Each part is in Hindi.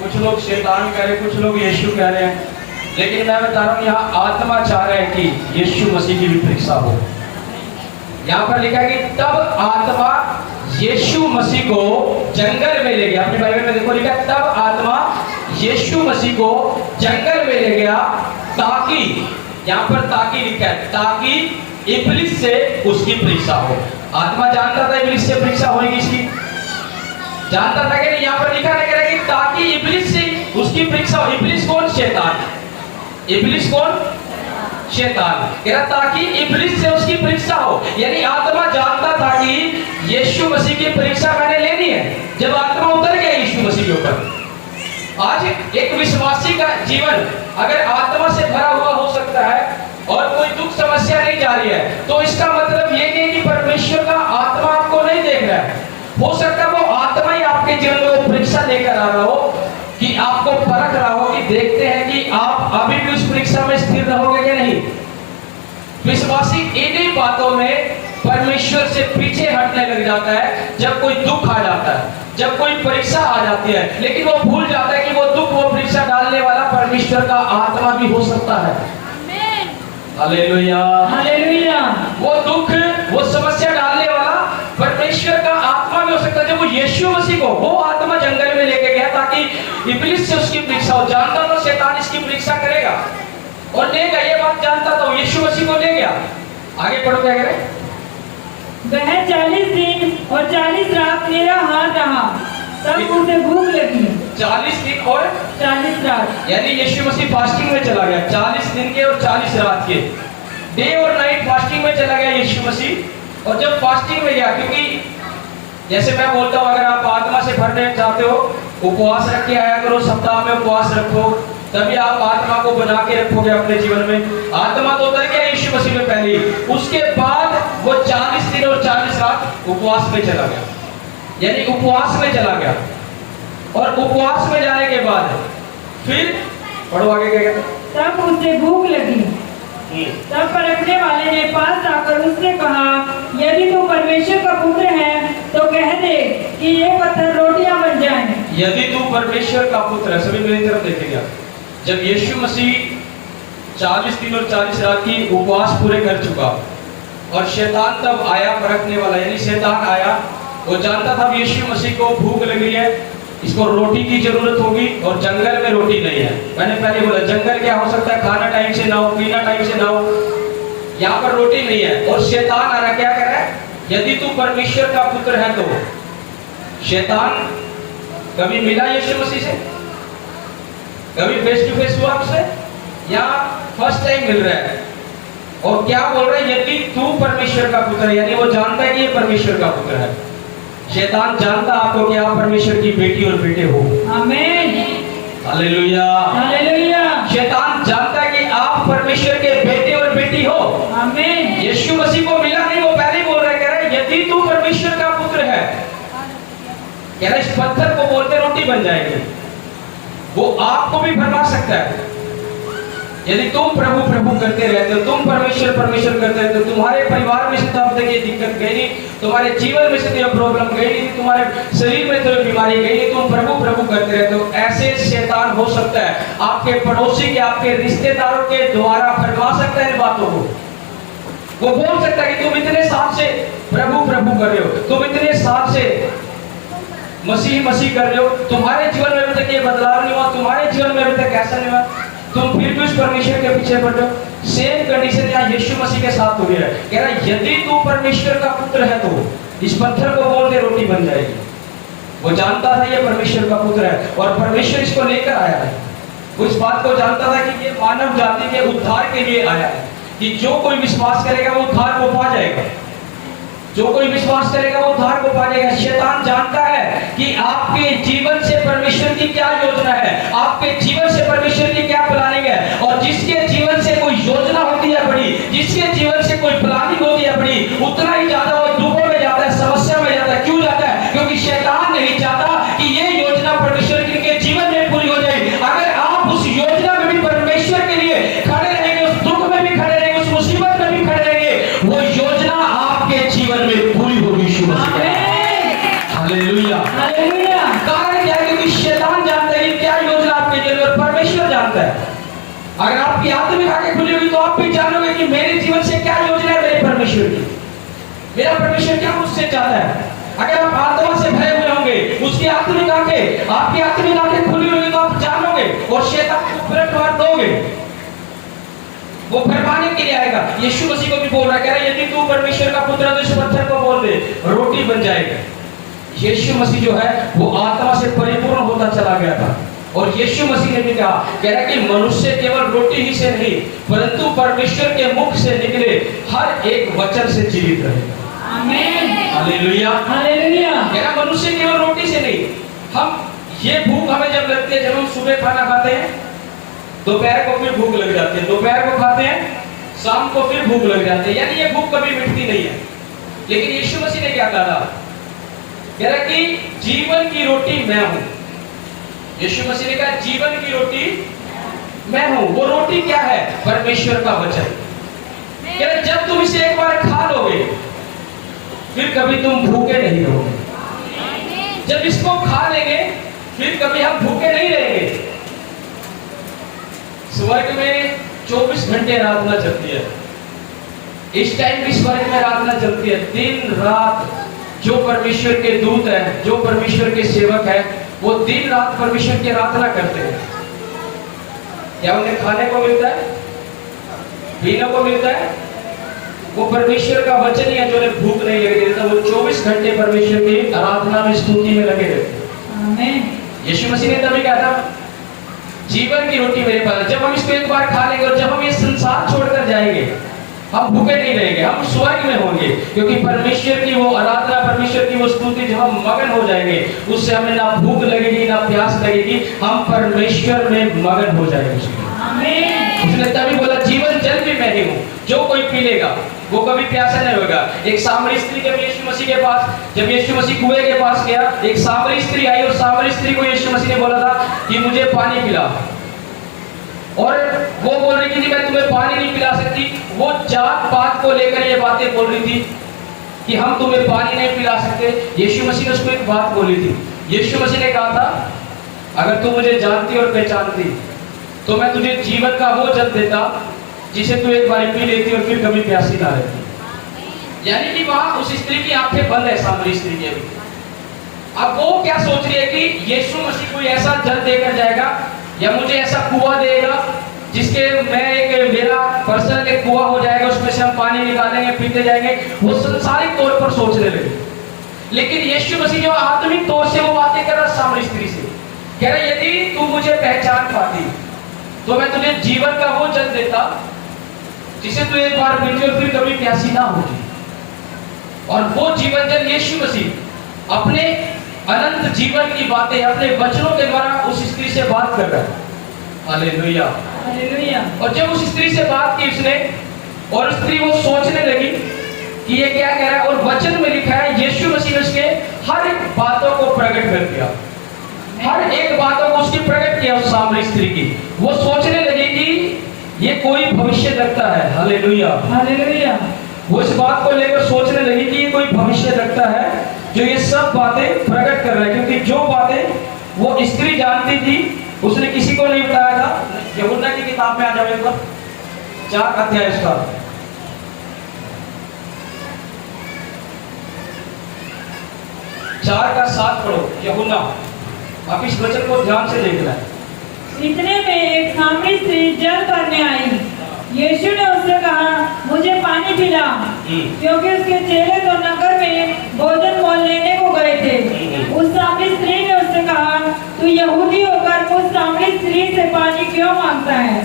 कुछ लोग शैतान कह रहे हैं, कुछ लोग यीशु कह रहे हैं, लेकिन मैं बता रहा हूँ यहाँ आत्मा चाह रहे हैं कि यीशु मसीह की भी परीक्षा हो। यहाँ पर लिखा है कि तब आत्मा यीशु मसीह को जंगल में ले गया। अपने बाइबल में देखो लिखा है तब आत्मा यीशु मसीह को जंगल में ले गया ताकि, यहाँ पर ताकि लिखा है, ताकि इब्लिस से उसकी परीक्षा हो। आत्मा जानता था इब्लिस से परीक्षा होगी इसकी, जानता था कि नहीं। यहाँ पर लिखा है कि ताकि इब्लिस से उसकी परीक्षा हो। इब्लिस कौन? शैतान। इब्लिस कौन? शैतान। कह रहा ताकि इब्लिस से उसकी परीक्षा हो, यानी आत्मा जानता था कि यीशु मसीह की परीक्षा मैंने लेनी है। जब आत्मा उतर गया यीशु मसीह के ऊपर, आज एक विश्वासी का जीवन अगर आत्मा से भरा हुआ हो सकता है और कोई दुख समस्या नहीं जा रही है, तो इसका मतलब ये नहीं कि परमेश्वर का आत्मा आपको नहीं देख रहा है। हो सकता है वो आत्मा ही आपके जीवन में वो परीक्षा लेकर आ रहा हो कि आपको परख रहा हो कि देखते हैं कि आप अभी भी उस परीक्षा में स्थिर रहोगे कि नहीं। विश्वासी इन्हीं बातों में परमेश्वर से पीछे हटने लग जाता है जब कोई दुख आ जाता है, जब कोई परीक्षा आ जाती है, लेकिन वो भूल जाता है कि वो दुख, वो परीक्षा डालने वाला परमेश्वर का आत्मा भी हो सकता है। Hallelujah, hallelujah. वो दुख, वो समस्या डालने वाला परमेश्वर का आत्मा भी हो सकता है। जब वो यीशु मसीह को वो आत्मा जंगल में लेके गया ताकि इब्लिस से उसकी परीक्षा हो, जानता था शैतान इसकी परीक्षा करेगा और लेगा, ये बात जानता था, यीशु मसीह को ले गया। आगे पढ़ो क्या कह रहे? वह 40 दिन और 40 रात निराहार रहा, तब उसे भूख लगी। 40 दिन और 40 रात, यानी यीशु मसीह फास्टिंग में चला गया। 40 दिन के और 40 रात के, डे और नाइट फास्टिंग में चला गया यीशु मसीह। और जब फास्टिंग में गया, क्योंकि जैसे मैं बोलता हूँ अगर आप आत्मा से भरने चाहते हो, उपवास रख के आया करो, सप्ताह में उपवास रखो, तभी आप आत्मा को बना के रखोगे अपने जीवन में। आत्मा तो उतर गया यीशु मसीह में पहले, उसके बाद वो 40 दिन और 40 रात उपवास में चला गया, यानी उपवास में चला गया। और उपवास में जाने के बाद फिर पढ़ो आगे क्या कहते हैं? तब उसे भूख लगी। तब परखने वाले ने पास आकर उससे कहा, यदि तू परमेश्वर का पुत्र है तो कह दे कि ये पत्थर रोटियां बन जाएं। यदि तू परमेश्वर का पुत्र है, सभी मेरी तरफ देखेगा। जब यीशु मसीह 40 दिन और 40 रात की उपवास पूरे कर चुका और शैतान तब आया परखने वाला, यानी शैतान आया, वो जानता था यीशु मसीह को भूख लग रही है, इसको रोटी की जरूरत होगी और जंगल में रोटी नहीं है। मैंने पहले बोला जंगल क्या हो सकता है, खाना टाइम से ना हो, पीना टाइम से ना हो, यहाँ पर रोटी नहीं है। और शैतान आ रहा, क्या कर रहा है? यदि तू परमेश्वर का पुत्र है तो। शैतान कभी मिला यीशु मसीह से, कभी फेस टू फेस हुआ आपसे, या फर्स्ट टाइम मिल रहा है? और क्या बोल रहा है? यदि तू परमेश्वर का पुत्र है, यानी वो जानता है कि ये परमेश्वर का पुत्र है। शैतान जानता आपको कि आप परमेश्वर की बेटी और बेटे हो। आमीन, हालेलुया, हालेलुया। शैतान जानता है कि आप परमेश्वर के बेटे और बेटी हो। आमीन। यीशु मसीह को मिला नहीं, वो पहले बोल रहा है, कह रहा है यदि तू परमेश्वर का पुत्र है, कह रहा है इस पत्थर को बोलते रोटी बन जाएगी। वो आपको भी भरमा सकता है। यदि तुम प्रभु प्रभु करते रहते हो, तुम परमेश्वर परमेश्वर करते रहते हो, तुम्हारे परिवार में से तब तक ये दिक्कत गई नहीं, तुम्हारे जीवन में से ये प्रॉब्लम गई नहीं, तुम्हारे शरीर में तो बीमारी गई नहीं, तुम प्रभु प्रभु करते रहते हो। ऐसे शैतान हो सकता है आपके पड़ोसी के, आपके रिश्तेदारों के द्वारा भरमा सकता है इन बातों को। वो बोल सकता है कि तुम इतने साल से प्रभु प्रभु कर रहे हो, तुम इतने साल से मसीह मसीह कर रहे हो, तुम्हारे जीवन में अभी तक ये बदलाव नहीं हुआ, तुम्हारे जीवन में अभी तक ऐसा नहीं हुआ, तुम फिर भी उस परमेश्वर के पीछे पड़ रहे हो। सेम कंडीशन यहाँ यीशु मसीह के साथ हो गया है। कह रहा है यदि तू परमेश्वर का पुत्र है तो इस पत्थर को बोल दे रोटी बन जाएगी। वो जानता था ये परमेश्वर का पुत्र है और परमेश्वर इसको लेकर आया है। वो इस बात को जानता था कि ये मानव जाति के उद्धार के लिए आया है, कि जो कोई विश्वास करेगा वो उद्धार को पा जाएगा, जो कोई विश्वास करेगा वो उद्धार को पा जाएगा। शैतान जानता है कि आपके जीवन से परमेश्वर की क्या योजना है, आपके जीवन से परमेश्वर की क्या प्लानिंग है। और जिसके जीवन से कोई योजना होती है बड़ी, जिसके जीवन से कोई प्लानिंग होती है बड़ी, उतना ही ज्यादा वो दुखों में जाता है, समस्या में जाता है। क्यों जाता है? क्योंकि शैतान नहीं चाहता कि ये योजना परमेश्वर के जीवन में पूरी हो जाए। अगर आप उस योजना में भी परमेश्वर के लिए खड़े रहेंगे, उस दुख में भी खड़े रहेंगे, उस मुसीबत में भी खड़े रहेंगे, वो योजना आपके जीवन में पूरी होगी। Hallelujah, hallelujah. कारण क्या है? क्योंकि शैतान जानता है कि क्या अगर आपकी आत्मिक आंखें खुली होगी तो आप भी जानोगे कि मेरे जीवन से क्या योजना है मेरे परमेश्वर की, मेरा परमेश्वर क्या मुझसे चाहता है। अगर आप आत्मा से भरे हुए होंगे, उसकी आत्मिक आंखें, आपकी आत्मिक आंखें खुली होगी तो आप जानोगे और शैतान को पलटवार दोगे, वो फरमाने के लिए आएगा। यीशु मसीह को भी बोल रहा है, कह रहा है यदि तू परमेश्वर का पुत्र है तो इस पत्थर को बोल दे रोटी बन जाएगा। यीशु मसीह जो है वो आत्मा से परिपूर्ण होता चला गया था और यीशु मसीह ने भी कहा, कह रहा है कि मनुष्य केवल रोटी ही से नहीं परंतु परमेश्वर के मुख से निकले हर एक वचन से जीवित रहेगा। आमीन, हालेलुया, हालेलुया। कह रहा मनुष्य केवल रोटी से नहीं, हम ये भूख हमें जब लगती है, जब हम सुबह खाना खाते हैं दोपहर को फिर भूख लग जाती है, दोपहर को खाते हैं शाम को फिर भूख लग जाती है, यानी ये भूख कभी मिटती नहीं है। लेकिन यीशु मसीह ने क्या कहा, कह रहा कि जीवन की रोटी मैं हूं। यीशु मसीह ने कहा जीवन की रोटी मैं हूं। वो रोटी क्या है? परमेश्वर का वचन। कह रहा जब तुम इसे एक बार खा लोगे फिर कभी तुम भूखे नहीं रहोगे। जब इसको खा लेंगे फिर कभी हम भूखे नहीं रहेंगे। स्वर्ग में 24 घंटे आराधना चलती है, इस टाइम भी स्वर्ग में आराधना चलती है, दिन रात। जो परमेश्वर के दूत हैं, जो परमेश्वर के सेवक हैं, वो दिन रात परमेश्वर की आराधना करते हैं। क्या उन्हें खाने को मिलता है, पीने को मिलता है? वो परमेश्वर का वचन ही है जो उन्हें भूख नहीं लगे देता। वो 24 घंटे परमेश्वर की आराधना में, स्तुति में लगे रहते। आमीन। यीशु मसीह ने तभी कहा था जीवन की रोटी मेरे पास है। जब हम इसको एक बार खा लेंगे और जब हम ये संसार छोड़कर जाएंगे हम भूखे नहीं रहेंगे, हम स्वर्ग में होंगे, क्योंकि परमेश्वर की वो आराधना, परमेश्वर की वो स्तुति जब हम मगन हो जाएंगे उससे हमें ना भूख लगेगी ना प्यास लगेगी, हम परमेश्वर में मगन हो जाएंगे। आमीन। उसने तभी बोला जीवन जल भी मैं ही हूँ, जो कोई पी लेगा वो कभी प्यासा नहीं होगा। एक सामरी स्त्री जब यीशु मसीह के पास, जब यीशु मसीह कुएं के पास गया, एक सामरी स्त्री आई और सामरी स्त्री को यीशु मसीह ने बोला था कि मुझे पानी पिला, और वो बोल रही थी मैं तुम्हें पानी नहीं पिला सकती। वो जात पात को लेकर ये बातें बोल रही थी कि हम तुम्हें पानी नहीं पिला सकते। यीशु मसीह ने उसको एक बात बोली थी। यीशु मसीह ने कहा था अगर तू मुझे जानती और पहचानती तो मैं तुझे जीवन का वो जल देता जिसे तू एक बार पी लेती और फिर कभी प्यासी ना रहती। यानी कि वहां उस स्त्री की आंखें बंद है, सामरी स्त्री की। अब वो क्या सोच रही है कि यीशु मसीह कोई ऐसा जल देकर जाएगा या मुझे ऐसा कुआं देगा जिसके मैं एक मेरा पर्सनल एक कुआं हो जाएगा, उसमें से हम पानी निकालेंगे पीते जाएंगे। वो संसारिक तौर पर सोचने लगे। लेकिन यीशु मसीह जो आत्मिक तौर से वो बातें कर रहा सामरी स्त्री से, कह रहा यदि तू मुझे पहचान पाती तो मैं तुझे जीवन का वो जल देता जिसे तू एक बार पीती और फिर कभी प्यासी ना होगी। और वो जीवन जल यीशु मसीह अपने अनंत जीवन की बातें अपने वचनों के द्वारा उस स्त्री से बात कर रहा है। Hallelujah, hallelujah. और जब उस स्त्री से बात की उसने, और स्त्री वो सोचने लगी कि ये क्या कह रहा है, और वचन में लिखा है यीशु मसीह ने उसके हर एक बातों को प्रकट कर दिया, हर एक बातों को उसकी प्रकट किया उस सामरी स्त्री की। वो सोचने लगी कि ये कोई भविष्य लगता है। Hallelujah, hallelujah. वो इस बात को लेकर सोचने लगी कि ये कोई भविष्य लगता है जो ये सब बातें प्रकट कर रहा है, क्योंकि जो बातें वो स्त्री जानती थी उसने किसी को नहीं बताया था। यूहन्ना की किताब में आ जाओ एक बार, 4 अध्याय उसका, 4 का 7 पढ़ो। यूहन्ना, आप इस वचन को ध्यान से देखना है। इतने में एक सामरी स्त्री जल भरने आई। यीशु ने उससे कहा मुझे पानी पिला, क्योंकि उसके चेले तो नगर में भोजन मोल लेने को गए थे। उस सामरी स्त्री ने उससे कहा तू यहूदी होकर उस सामरी स्त्री से पानी क्यों मांगता है?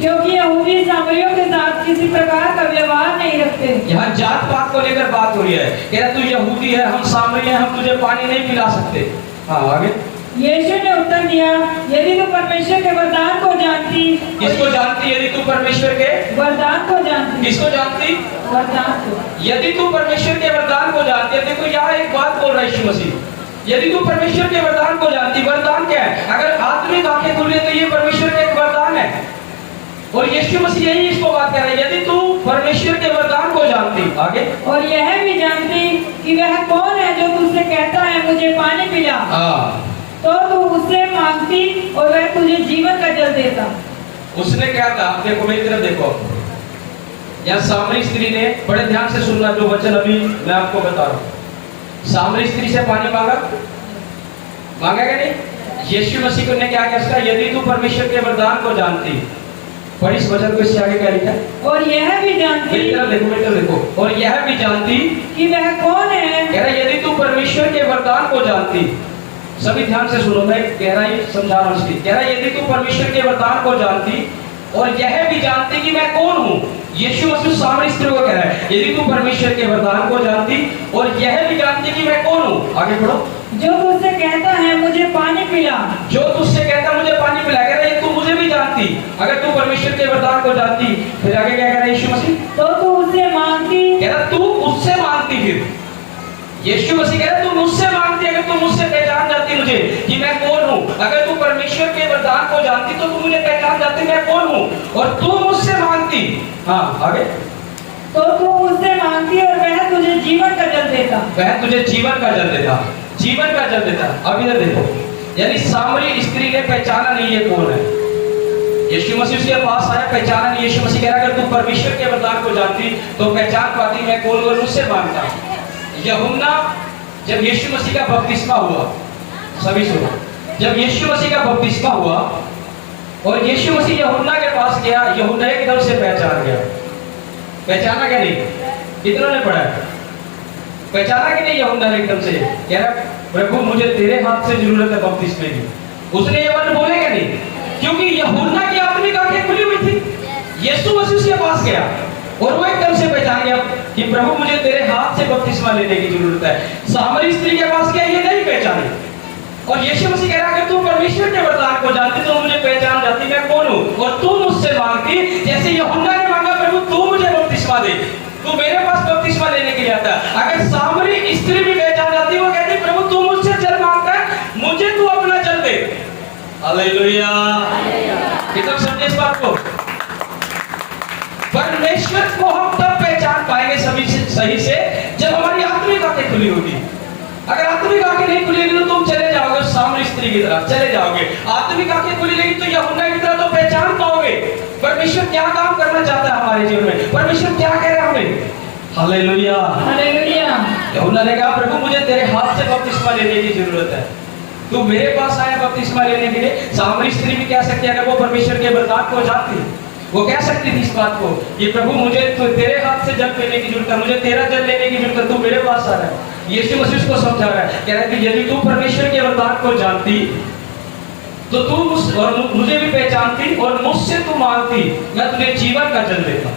क्योंकि यहूदी सामरियों के साथ किसी प्रकार का व्यवहार नहीं रखते। यहाँ जात पात को लेकर बात हो रही है। कह रहा तू यहूदी है, हम सामरी हैं, हम तुझे पानी नहीं पिला सकते। हाँ आगे। यीशु ने उत्तर दिया यदि तू परमेश्वर के वरदान को जानती। किसको जानती? यदि तू परमेश्वर के वरदान को जानती। किसको जानती? वरदान को। यदि तू परमेश्वर के वरदान को जानती है। देखो यहाँ एक बात बोल रहा है यीशु मसीह, यदि तू परमेश्वर के वरदान को जानती। वरदान क्या है? अगर आत्मिक आंखें खुली तो ये परमेश्वर का एक वरदान है। और यीशु मसीह यही इसको बात कर रहा है, यदि तू परमेश्वर के वरदान को जानती। आगे। और यह भी जानती कि वह कौन है जो तुझसे कहता है मुझे पानी पिला, तो तू उससे मांगती और वह तुझे जीवन का जल देता। उसने क्या कहा, देखो मेरी तरफ देखो, यहाँ सामरी स्त्री ने, बड़े ध्यान से सुनना जो वचन अभी मैं आपको बता रहा हूँ। सामरी स्त्री से पानी मांगा, मांगा क्या नहीं? यीशु मसीह को ने क्या किया उसका, यदि तू परमेश्वर के वरदान को जानती, पर इस वचन को इससे आगे क्या लिखा है? और यह भी जानती, मेरी तरफ देखो, और यह भी जानती कि वह कौन है। कह रहा यदि तू परमेश्वर के वरदान को जानती, सभी ध्यान से सुनो, मैं गहराई समझा रहा हूँ इसकी। कह रहा यदि तू परमेश्वर के वरदान को जानती और यह भी जानती कि मैं कौन हूँ। यीशु मसीह सामरी स्त्री को कह रहा है यदि तू परमेश्वर के वरदान को जानती और यह भी जानती कि मैं कौन हूँ। आगे बढ़ो। जो तुझसे कहता है मुझे पानी पिला, जो तुझसे कहता मुझे पानी पिला, कह रहा है तू मुझे भी जानती, अगर तू परमेश्वर के वरदान को जानती। फिर आगे क्या कह रहा है यीशु मसीह, तो तू उससे मांगती। कह रहा तू उससे मांगती। फिर यीशु मसीह कह रहा तू मुझसे मांगती, अगर तू मुझसे पहचान जाती मुझे कि मैं कौन हूँ। अगर तू परमेश्वर के वरदान को जानती तो तू मुझे पहचान जाती मैं कौन हूँ, और तू मुझसे मांगती। हाँ आगे। तो तू उससे मांगती और वह तुझे जीवन का जल देता। वह तुझे जीवन का जल देता, जीवन का जल देता। अब इधर देखो, यानी सामरी स्त्री ने पहचाना नहीं ये कौन है। यीशु मसीह उसके पास आया, पहचाना नहीं। यीशु मसीह कह रहा अगर तू परमेश्वर के वरदान को जानती तो पहचान पाती मैं कौन हूँ, मुझसे मांगता। यूहन्ना जब यीशु मसीह का बपतिस्मा हुआ, सभी सुनो, जब यीशु मसीह का बपतिस्मा हुआ और यीशु मसीह यूहन्ना के पास गया, यूहन्ना एकदम से पहचान गया। पहचाना क्या नहीं? कितनों ने पढ़ा? पहचाना कि नहीं यूहन्ना एकदम से? कह रहा प्रभु मुझे तेरे हाथ से जरूरत है बपतिस्मे की। उसने ये बात बोले क्या नहीं? क्योंकि यूहन्ना की आत्मिक आंखें खुली हुई थी। यीशु मसीह उसके पास गया और वो एकदम से पहचान गया कि प्रभु मुझे तेरे हाथ से बपतिस्मा लेने की जरूरत है। सामरी स्त्री के पास गया, ये नहीं पहचानी। और यीशु मसीह कह रहा है कि तू परमेश्वर के वरदान को जानती तो मुझे पहचान जाती मैं कौन हूँ, और तू मुझसे मांगती जैसे यूहन्ना ने मांगा प्रभु तू मुझे बपतिस्मा दे, तू मेरे पास बपतिस्मा लेने के लिए आता। अगर सामरी स्त्री भी पहचान जाती, वो कहती प्रभु तू मुझसे जल मांगता है, मुझे तू अपना जल दे। हालेलुया। कितना समझे इस बात को? परमेश्वर को हम तब पहचान पाएंगे सही से जब हमारी आत्मिक आंखें खुली होगी। अगर आत्मिक आंखें नहीं खुलेगी तो तुम चले जाओगे सामरी स्त्री की तरह चले जाओगे। आत्मिक आंखें खुली रहेगी तो यूहन्ना की तरह तो पहचान पाओगे परमेश्वर क्या काम करना चाहता है हमारे जीवन में, परमेश्वर क्या कह रहा है हमें। Hallelujah hallelujah. यूहन्ना ने कहा प्रभु मुझे तेरे हाथ से बपतिस्मा लेने की जरूरत है, तू मेरे पास आया बपतिस्मा लेने के लिए। सामरी स्त्री भी कह सकती है अगर वो परमेश्वर के वरदान को जानती, वो कह सकती थी इस बात को कि प्रभु मुझे तो तेरे हाथ से जल पीने की जरूरत है, मुझे तेरा जल लेने की जरूरत है, तू मेरे पास आ रहा है। यीशु मसीह उसको समझा रहा है, कह रहा है कि यदि तू परमेश्वर के वरदान को जानती तो तू मुझे भी पहचानती और मुझसे तू मांगती मैं तुझे जीवन का जल देता।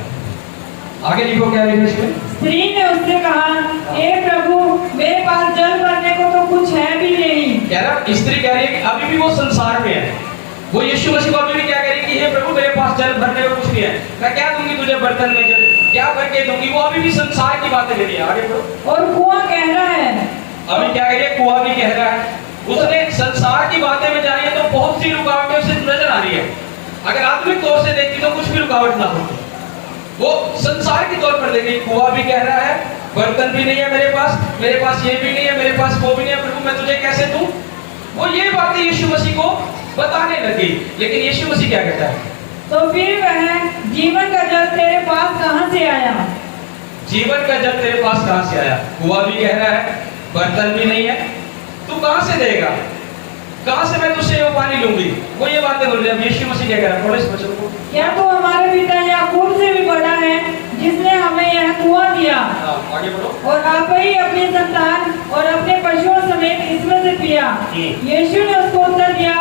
आगे लिखो क्या लिखा इसमें। स्त्री ने उससे कहा हे प्रभु मेरे पास जल भरने को तो कुछ है भी नहीं। कह रहा स्त्री कह रही है कि अभी भी वो संसार में है, वो यीशु मसीह को अभी भी क्या कह रही है कि हे प्रभु मेरे पास जल भरने को कुछ नहीं है, मैं क्या दूंगी तुझे बर्तन में जल, क्या भर के दूंगी। वो अभी भी संसार की बातें कह रही है। आगे बढ़ो। और कुआं कह रहा है, अभी क्या कह रही है, कुआं भी कह रहा है। उसने संसार की बातें में जा रही है तो बहुत सी रुकावटें उसे नजर आ रही है। अगर आत्मिक तौर से देखती तो कुछ भी रुकावट ना होती, वो संसार के तौर पर देख रही। कुआं भी कह रहा है, बर्तन भी नहीं है मेरे पास ये भी नहीं है, मेरे पास वो भी नहीं है, प्रभु मैं तुझे कैसे दूं। वो ये बातें यीशु मसीह को बताने लगी, लेकिन यीशु मसीह क्या कहता है, तो फिर वह जीवन का जल तेरे पास कहां से आया। जीवन का जल तेरे पास कहां से आया। कुआं भी कह रहा है, बर्तन भी नहीं है, तू कहां से देगा, कहां से मैं तुझसे वो पानी लूंगी। वो ये बातें बोल रहे हैं। यीशु मसीह क्या कह रहा है, पढ़ो इस वचन को। क्या तो हमारे पिता याकूब से भी बड़ा है जिसने हमें यह कुआं दिया, आगे बढ़ो। और आप ही अपनी संतान और अपने पशुओं समेत इसमें से पिया। यीशु ने उसको उत्तर दिया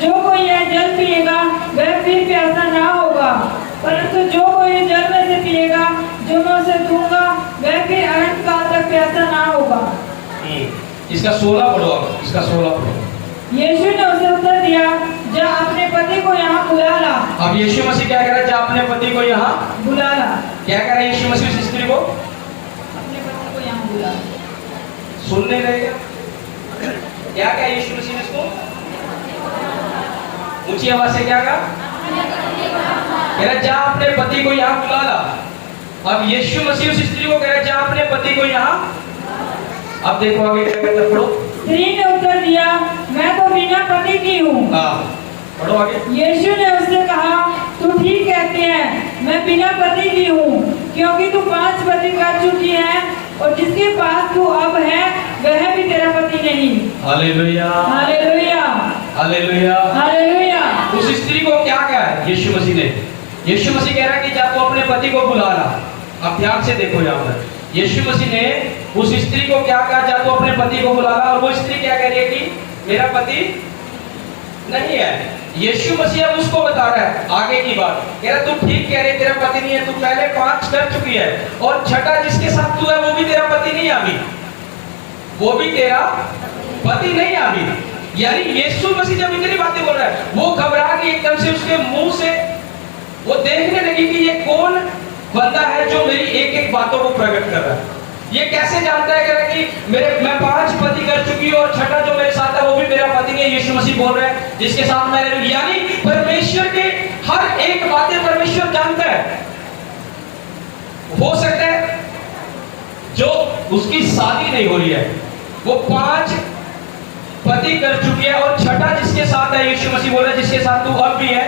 जो कोई यह जल पिएगा वह फिर प्यासा ना होगा, परंतु जो कोई जल में से पिएगा जो मैं उसे दूंगा वह फिर अनंत काल तक प्यासा ना होगा। इसका 16 पढ़ो, इसका 16 पढ़ो। यीशु ने उसे उत्तर दिया जा अपने पति को यहाँ बुला ला। अब यीशु मसीह क्या कह रहा है, जा अपने पति को यहाँ बुला ला। क्या कह रहा है यीशु मसीह उस स्त्री को, अपने पति को यहाँ बुला। सुनने रहेगा क्या क्या यीशु मसीह ने इसको ऊंची आवाज से क्या कहा, कह रहा जा अपने पति को यहाँ बुला ला। अब यीशु मसीह उस स्त्री को कह रहा जा अपने पति को यहाँ। अब देखो आगे क्या कहता है, पढ़ो। स्त्री ने उत्तर दिया मैं तो बिना पति की हूँ। पढ़ो आगे। यीशु ने उससे कहा तू ठीक कहती है, मैं बिना पति की हूँ, क्योंकि तू 5 पति कर चुकी है और जिसके पास तू अब है वह भी तेरा पति नहीं। Hallelujah, hallelujah, hallelujah, hallelujah. उस स्त्री को क्या कहा है यीशु मसीह ने? यीशु मसीह कह रहा है कि जा तू अपने पति को बुला ला। अब ध्यान से देखो यहाँ पर यीशु मसीह ने उस स्त्री को क्या कहा? जा तू अपने पति को बुला ला। और वो स्त्री क्या कह रही है कि मेरा पति नहीं है। यीशु मसीह अब उसको बता रहा है आगे की बात, कह रहा तू ठीक कह रही है, तेरा पति नहीं है, तू पहले 5 कर चुकी है और छठा जिसके साथ तू है वो भी तेरा पति नहीं अभी, वो भी तेरा पति नहीं अभी। यानी यीशु मसीह जब इतनी बातें बोल रहा है वो घबरा के एकदम से उसके मुंह से वो देखने लगी कि ये कौन बंदा है जो मेरी एक एक बातों को प्रकट कर रहा है। ये कैसे जानता है कि मैं 5 पति कर चुकी हूँ और छठा जो मेरे साथ है वो भी मेरा पति नहीं है। यीशु मसीह बोल रहे हैं जिसके साथ मैं, यानी परमेश्वर के हर एक बातें परमेश्वर जानता है। हो सकता है जो उसकी शादी नहीं हो रही है वो 5 पति कर चुकी है और छठा जिसके साथ है, यीशु मसीह बोल रहे हैं जिसके साथ तू अब भी है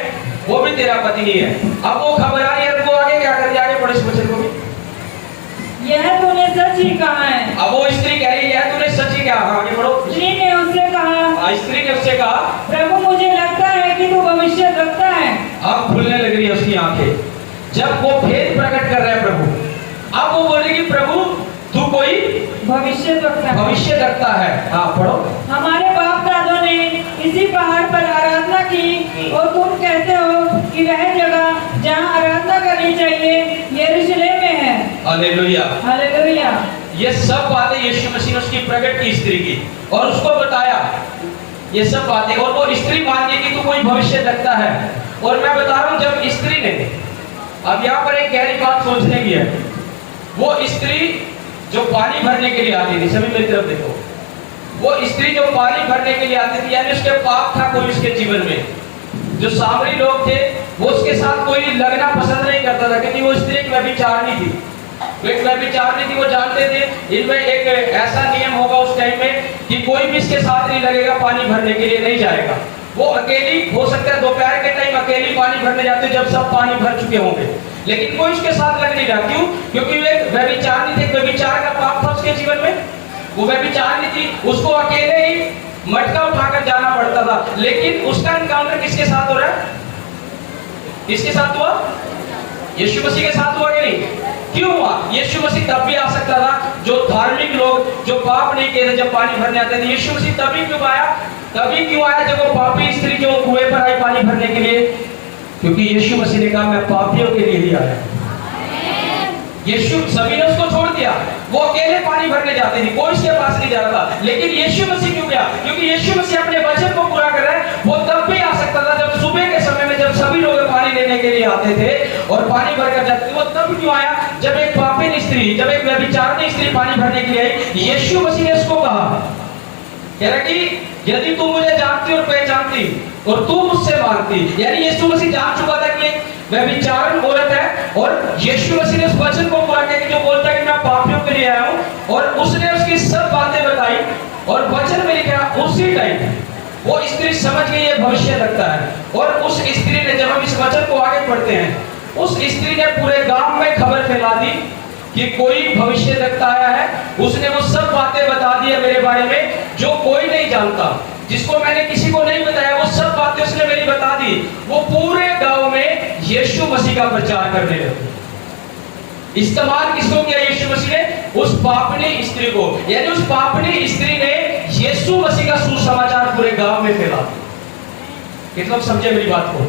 वो भी तेरा पति नहीं है। अब वो घबरा रही है, वो आगे क्या कर रही है? आगे पढ़ो इस वचन को भी। यह तूने सच ही कहा है। अब वो स्त्री कह रही है तूने सच ही कहा। आगे बढ़ो। स्त्री ने उससे कहा, स्त्री ने उससे कहा प्रभु मुझे लगता है कि तू भविष्य रखता है। अब खुलने लग रही है उसकी आंखें जब वो भेद प्रकट कर रहा है प्रभु। अब वो बोलेगी प्रभु तू कोई भविष्य रखता है। हाँ पढ़ो। हमारे बाप दादों ने इसी पहाड़ पर आराधना की और तुम कहते हो कि वह जगह जहाँ आराधना करनी चाहिए यरूशलेम में है। Hallelujah, hallelujah. ये सब बातें यीशु मसीह ने उसकी प्रकट की स्त्री की और उसको बताया ये सब बातें, और वो स्त्री मान गई कि तू कोई भविष्य रखता है। और मैं बता रहा हूँ जब स्त्री ने, अब यहाँ पर एक गहरी बात सोचने की है, वो स्त्री जो पानी भरने के लिए आती थी, सभी मेरी तरफ देखो, वो स्त्री जो पानी भरने के लिए आती थी यानी उसके पाप था कोई उसके जीवन में। जो सामरी लोग थे वो उसके साथ कोई लगना पसंद नहीं करता था क्योंकि वो स्त्री एक व्यभिचारिणी थी। वो एक व्यभिचारिणी थी, वो जानते थे इनमें एक ऐसा नियम होगा उस टाइम में कि कोई भी इसके साथ नहीं लगेगा, पानी भरने के लिए नहीं जाएगा। वो अकेली, हो सकता है दोपहर के टाइम अकेली पानी भरने जाते जब सब पानी भर चुके होंगे, लेकिन कोई उसके साथ लग नहीं रहा। क्यों? क्योंकि वे व्यभिचारिणी थे, व्यभिचार का पाप था उसके जीवन में। वो व्यभिचारिणी थी, उसको अकेले ही मटका उठाकर जाना पड़ता था। लेकिन उसका एनकाउंटर किसके साथ हो रहा है? किसके साथ हुआ? यीशु मसीह के साथ हुआ कि नहीं? क्यों हुआ? यीशु मसीह तब भी आ सकता था, जो धार्मिक लोग जो पाप नहीं किए थे जब पानी भरने आते थे। यीशु मसीह तभी क्यों आया? तभी क्यों आया जब वो पापी स्त्री जो कुएं पर आई पानी भरने के लिए? क्योंकि यीशु मसीह ने कहा मैं पापियों के लिए ही आया। यीशु, सभी ने उसको छोड़ दिया, वो अकेले पानी भरने जाते थे, कोई उसके पास नहीं जा रहा था। लेकिन यीशु मसीह क्यों गया? क्योंकि यीशु मसीह अपने वचन को पूरा कर रहा है। वो तब भी आ सकता था जब सुबह के समय में जब सभी लोग पानी लेने के लिए आते थे और पानी भरकर जाते थे। वो तब क्यों आया जब एक पापी स्त्री, जब एक व्यभिचारिणी स्त्री पानी भरने के लिए आई। यीशु मसीह ने उसको कहा, कह रहा कि यदि तू मुझे जानती और पहचानती और तू मुझसे मांगती, यानी यीशु मसीह जान चुका था कि व्यभिचारिणी औरत है और यीशु मसीह ने उस वचन को पूरा किया कि जो बोलता है कि मैं पापियों के लिए आया हूं। और उसने उसकी सब बातें बताई और वचन में लिखा उसी टाइम वो स्त्री समझ गई ये भविष्य रखता है। और उस स्त्री ने, जब हम इस वचन को आगे पढ़ते हैं, उस स्त्री ने पूरे गांव में खबर फैला दी कि कोई भविष्य रखता आया है। उसने वो सब बातें बता दी है मेरे बारे में जो कोई नहीं जानता, जिसको मैंने किसी को नहीं बताया, वो सब बातें उसने मेरी बता दी। वो पूरे गांव में यीशु मसीह का प्रचार करने लगे। इस्तेमाल किसको किया यीशु मसीह ने? उस पापनी स्त्री को, यानी उस पापनी स्त्री ने यीशु मसीह का सुसमाचार पूरे गांव में फैला। कितने लोग समझे मेरी बात को?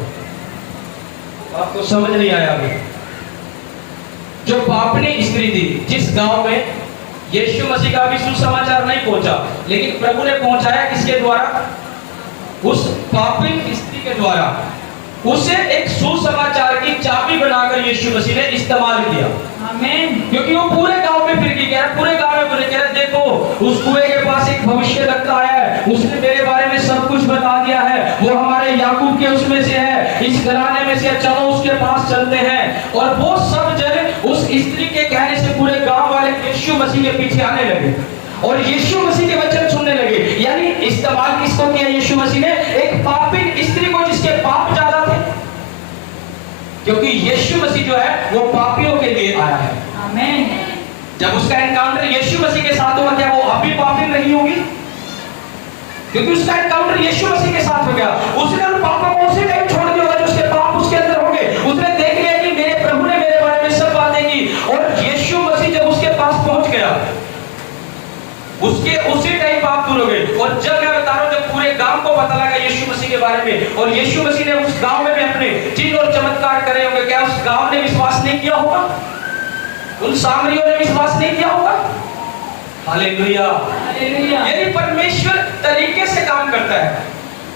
आपको समझ नहीं आया अभी? जो पापनी स्त्री थी, जिस गांव में यीशु मसीह का भी सुसमाचार नहीं पहुंचा, लेकिन प्रभु ने पहुंचाया किसके द्वारा? उस पापी स्त्री के द्वारा। उसे एक सुसमाचार की चाबी बनाकर यीशु मसीह ने इस्तेमाल किया। आमीन। क्योंकि वो पूरे गांव में फिर गया, पूरे गांव में बोले, कह रहे देखो उस कुएं के पास एक भविष्य रखता है, उसने मेरे बारे में सब कुछ बता दिया है, वो हमारे याकूब के उसमें से है, इस घराने में से, चलो उसके पास चलते हैं। और वो सब जन उस स्त्री के कहने से पूरे गांव वाले यीशु मसीह के पीछे आने लगे और यीशु मसीह के वचन सुनने लगे। यानी इस्तेमाल किसको किया यीशु मसीह ने? एक पापी स्त्री को जिसके पाप ज्यादा थे। मसीह जो है वो पापियों के लिए आया है। आमीन। जब उसका एनकाउंटर यीशु मसीह के साथ हुआ, क्या वो अब भी पापी नहीं होगी? क्योंकि उसका एनकाउंटर यीशु मसीह के साथ हो गया। उसने उन पापों को उसी टाइम छोड़ दिया होगा जो उसके पाप उसके अंदर होंगे। उसने देख लिया कि मेरे प्रभु ने मेरे बारे में सब बातें की, और यीशु मसीह जब उसके पास पहुंच गया, उसके उसी टाइम पाप दूर हो गए। और जब मैं बता रहा हूं, जब पूरे गांव को पता लगा यीशु मसीह के बारे में, और यीशु मसीह ने उस गांव में भी अपने चिन्ह और चमत्कार करे होंगे, क्या उस गांव ने विश्वास नहीं किया होगा? उन सामरियों ने विश्वास नहीं किया होगा? हालेलुया। हालेलुया। यही परमेश्वर तरीके से काम करता है।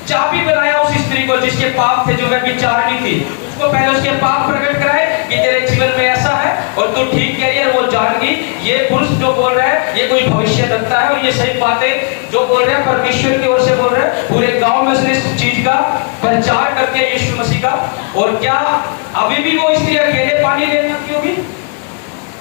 चाबी बनाया उस स्त्री को जिसके पाप थे, जो वह विचारनी थी, उसको पहले उसके पाप प्रकट कराए कि तेरे जीवन में ऐसा है और तू ठीक कह रही है। वो जान गई ये पुरुष जो बोल रहा है ये कोई भविष्यद्वक्ता है, और ये सही बातें जो बोल रहे हैं परमेश्वर की ओर से बोल रहे हैं। पूरे गांव में उसने इस चीज का प्रचार करके यीशु मसीह का। और क्या अभी भी वो स्त्री अकेले पानी लेने आती होगी?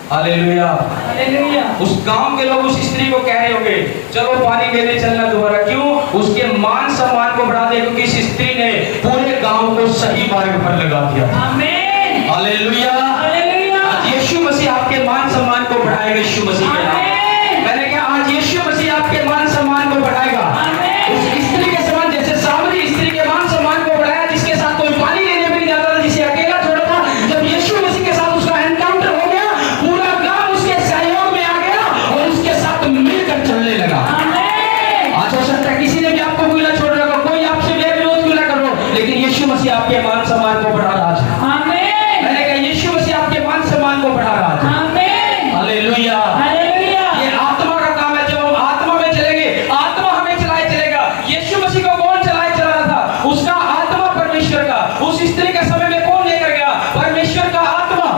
हालेलुया। हालेलुया। उस गांव के लोग उस स्त्री को कह रहे होंगे चलो पानी लेने चलना दोबारा। क्यों? उसके मान सम्मान को बढ़ा दे, क्योंकि इस स्त्री ने पूरे गांव को सही मार्ग पर लगा दिया। आमीन। हालेलुया। हालेलुया। आज यीशु मसीह आपके मान सम्मान को बढ़ाएगा। यीशु मसीह के नाम आमीन। मैंने कहा आज यीशु मसीह आपके मान सम्मान को बढ़ाएगा। आमीन। उस स्त्री के समान, जैसे सामरी स्त्री के मान सम्मान को बढ़ाया, जिसके साथ कोई पानी लेने भी नहीं जाता था, जिसे अकेला छोड़ा था, जब यीशु मसीह के साथ उसका एनकाउंटर हो गया, पूरा गांव उसके सहयोग में आ गया और उसके साथ मिलकर चलने लगा। आमीन। आज हो सकता है किसी ने भी आपको अकेला छोड़ रखा, कोई आपसे विरोध क्यों ना करो, लेकिन यीशु मसीह आपके मान सम्मान को बढ़ा रहा है। आमीन। मैंने कहा यीशु मसीह आपके मान सम्मान को बढ़ा रहा है। आमीन। हालेलुया। हालेलुया। ये आत्मा का काम है। जब हम आत्मा में चलेंगे, आत्मा हमें चलाए चलेगा। यीशु मसीह को कौन चलाए चला रहा था? उसका आत्मा परमेश्वर का। उस स्त्री के समय में कौन लेकर गया? परमेश्वर का आत्मा,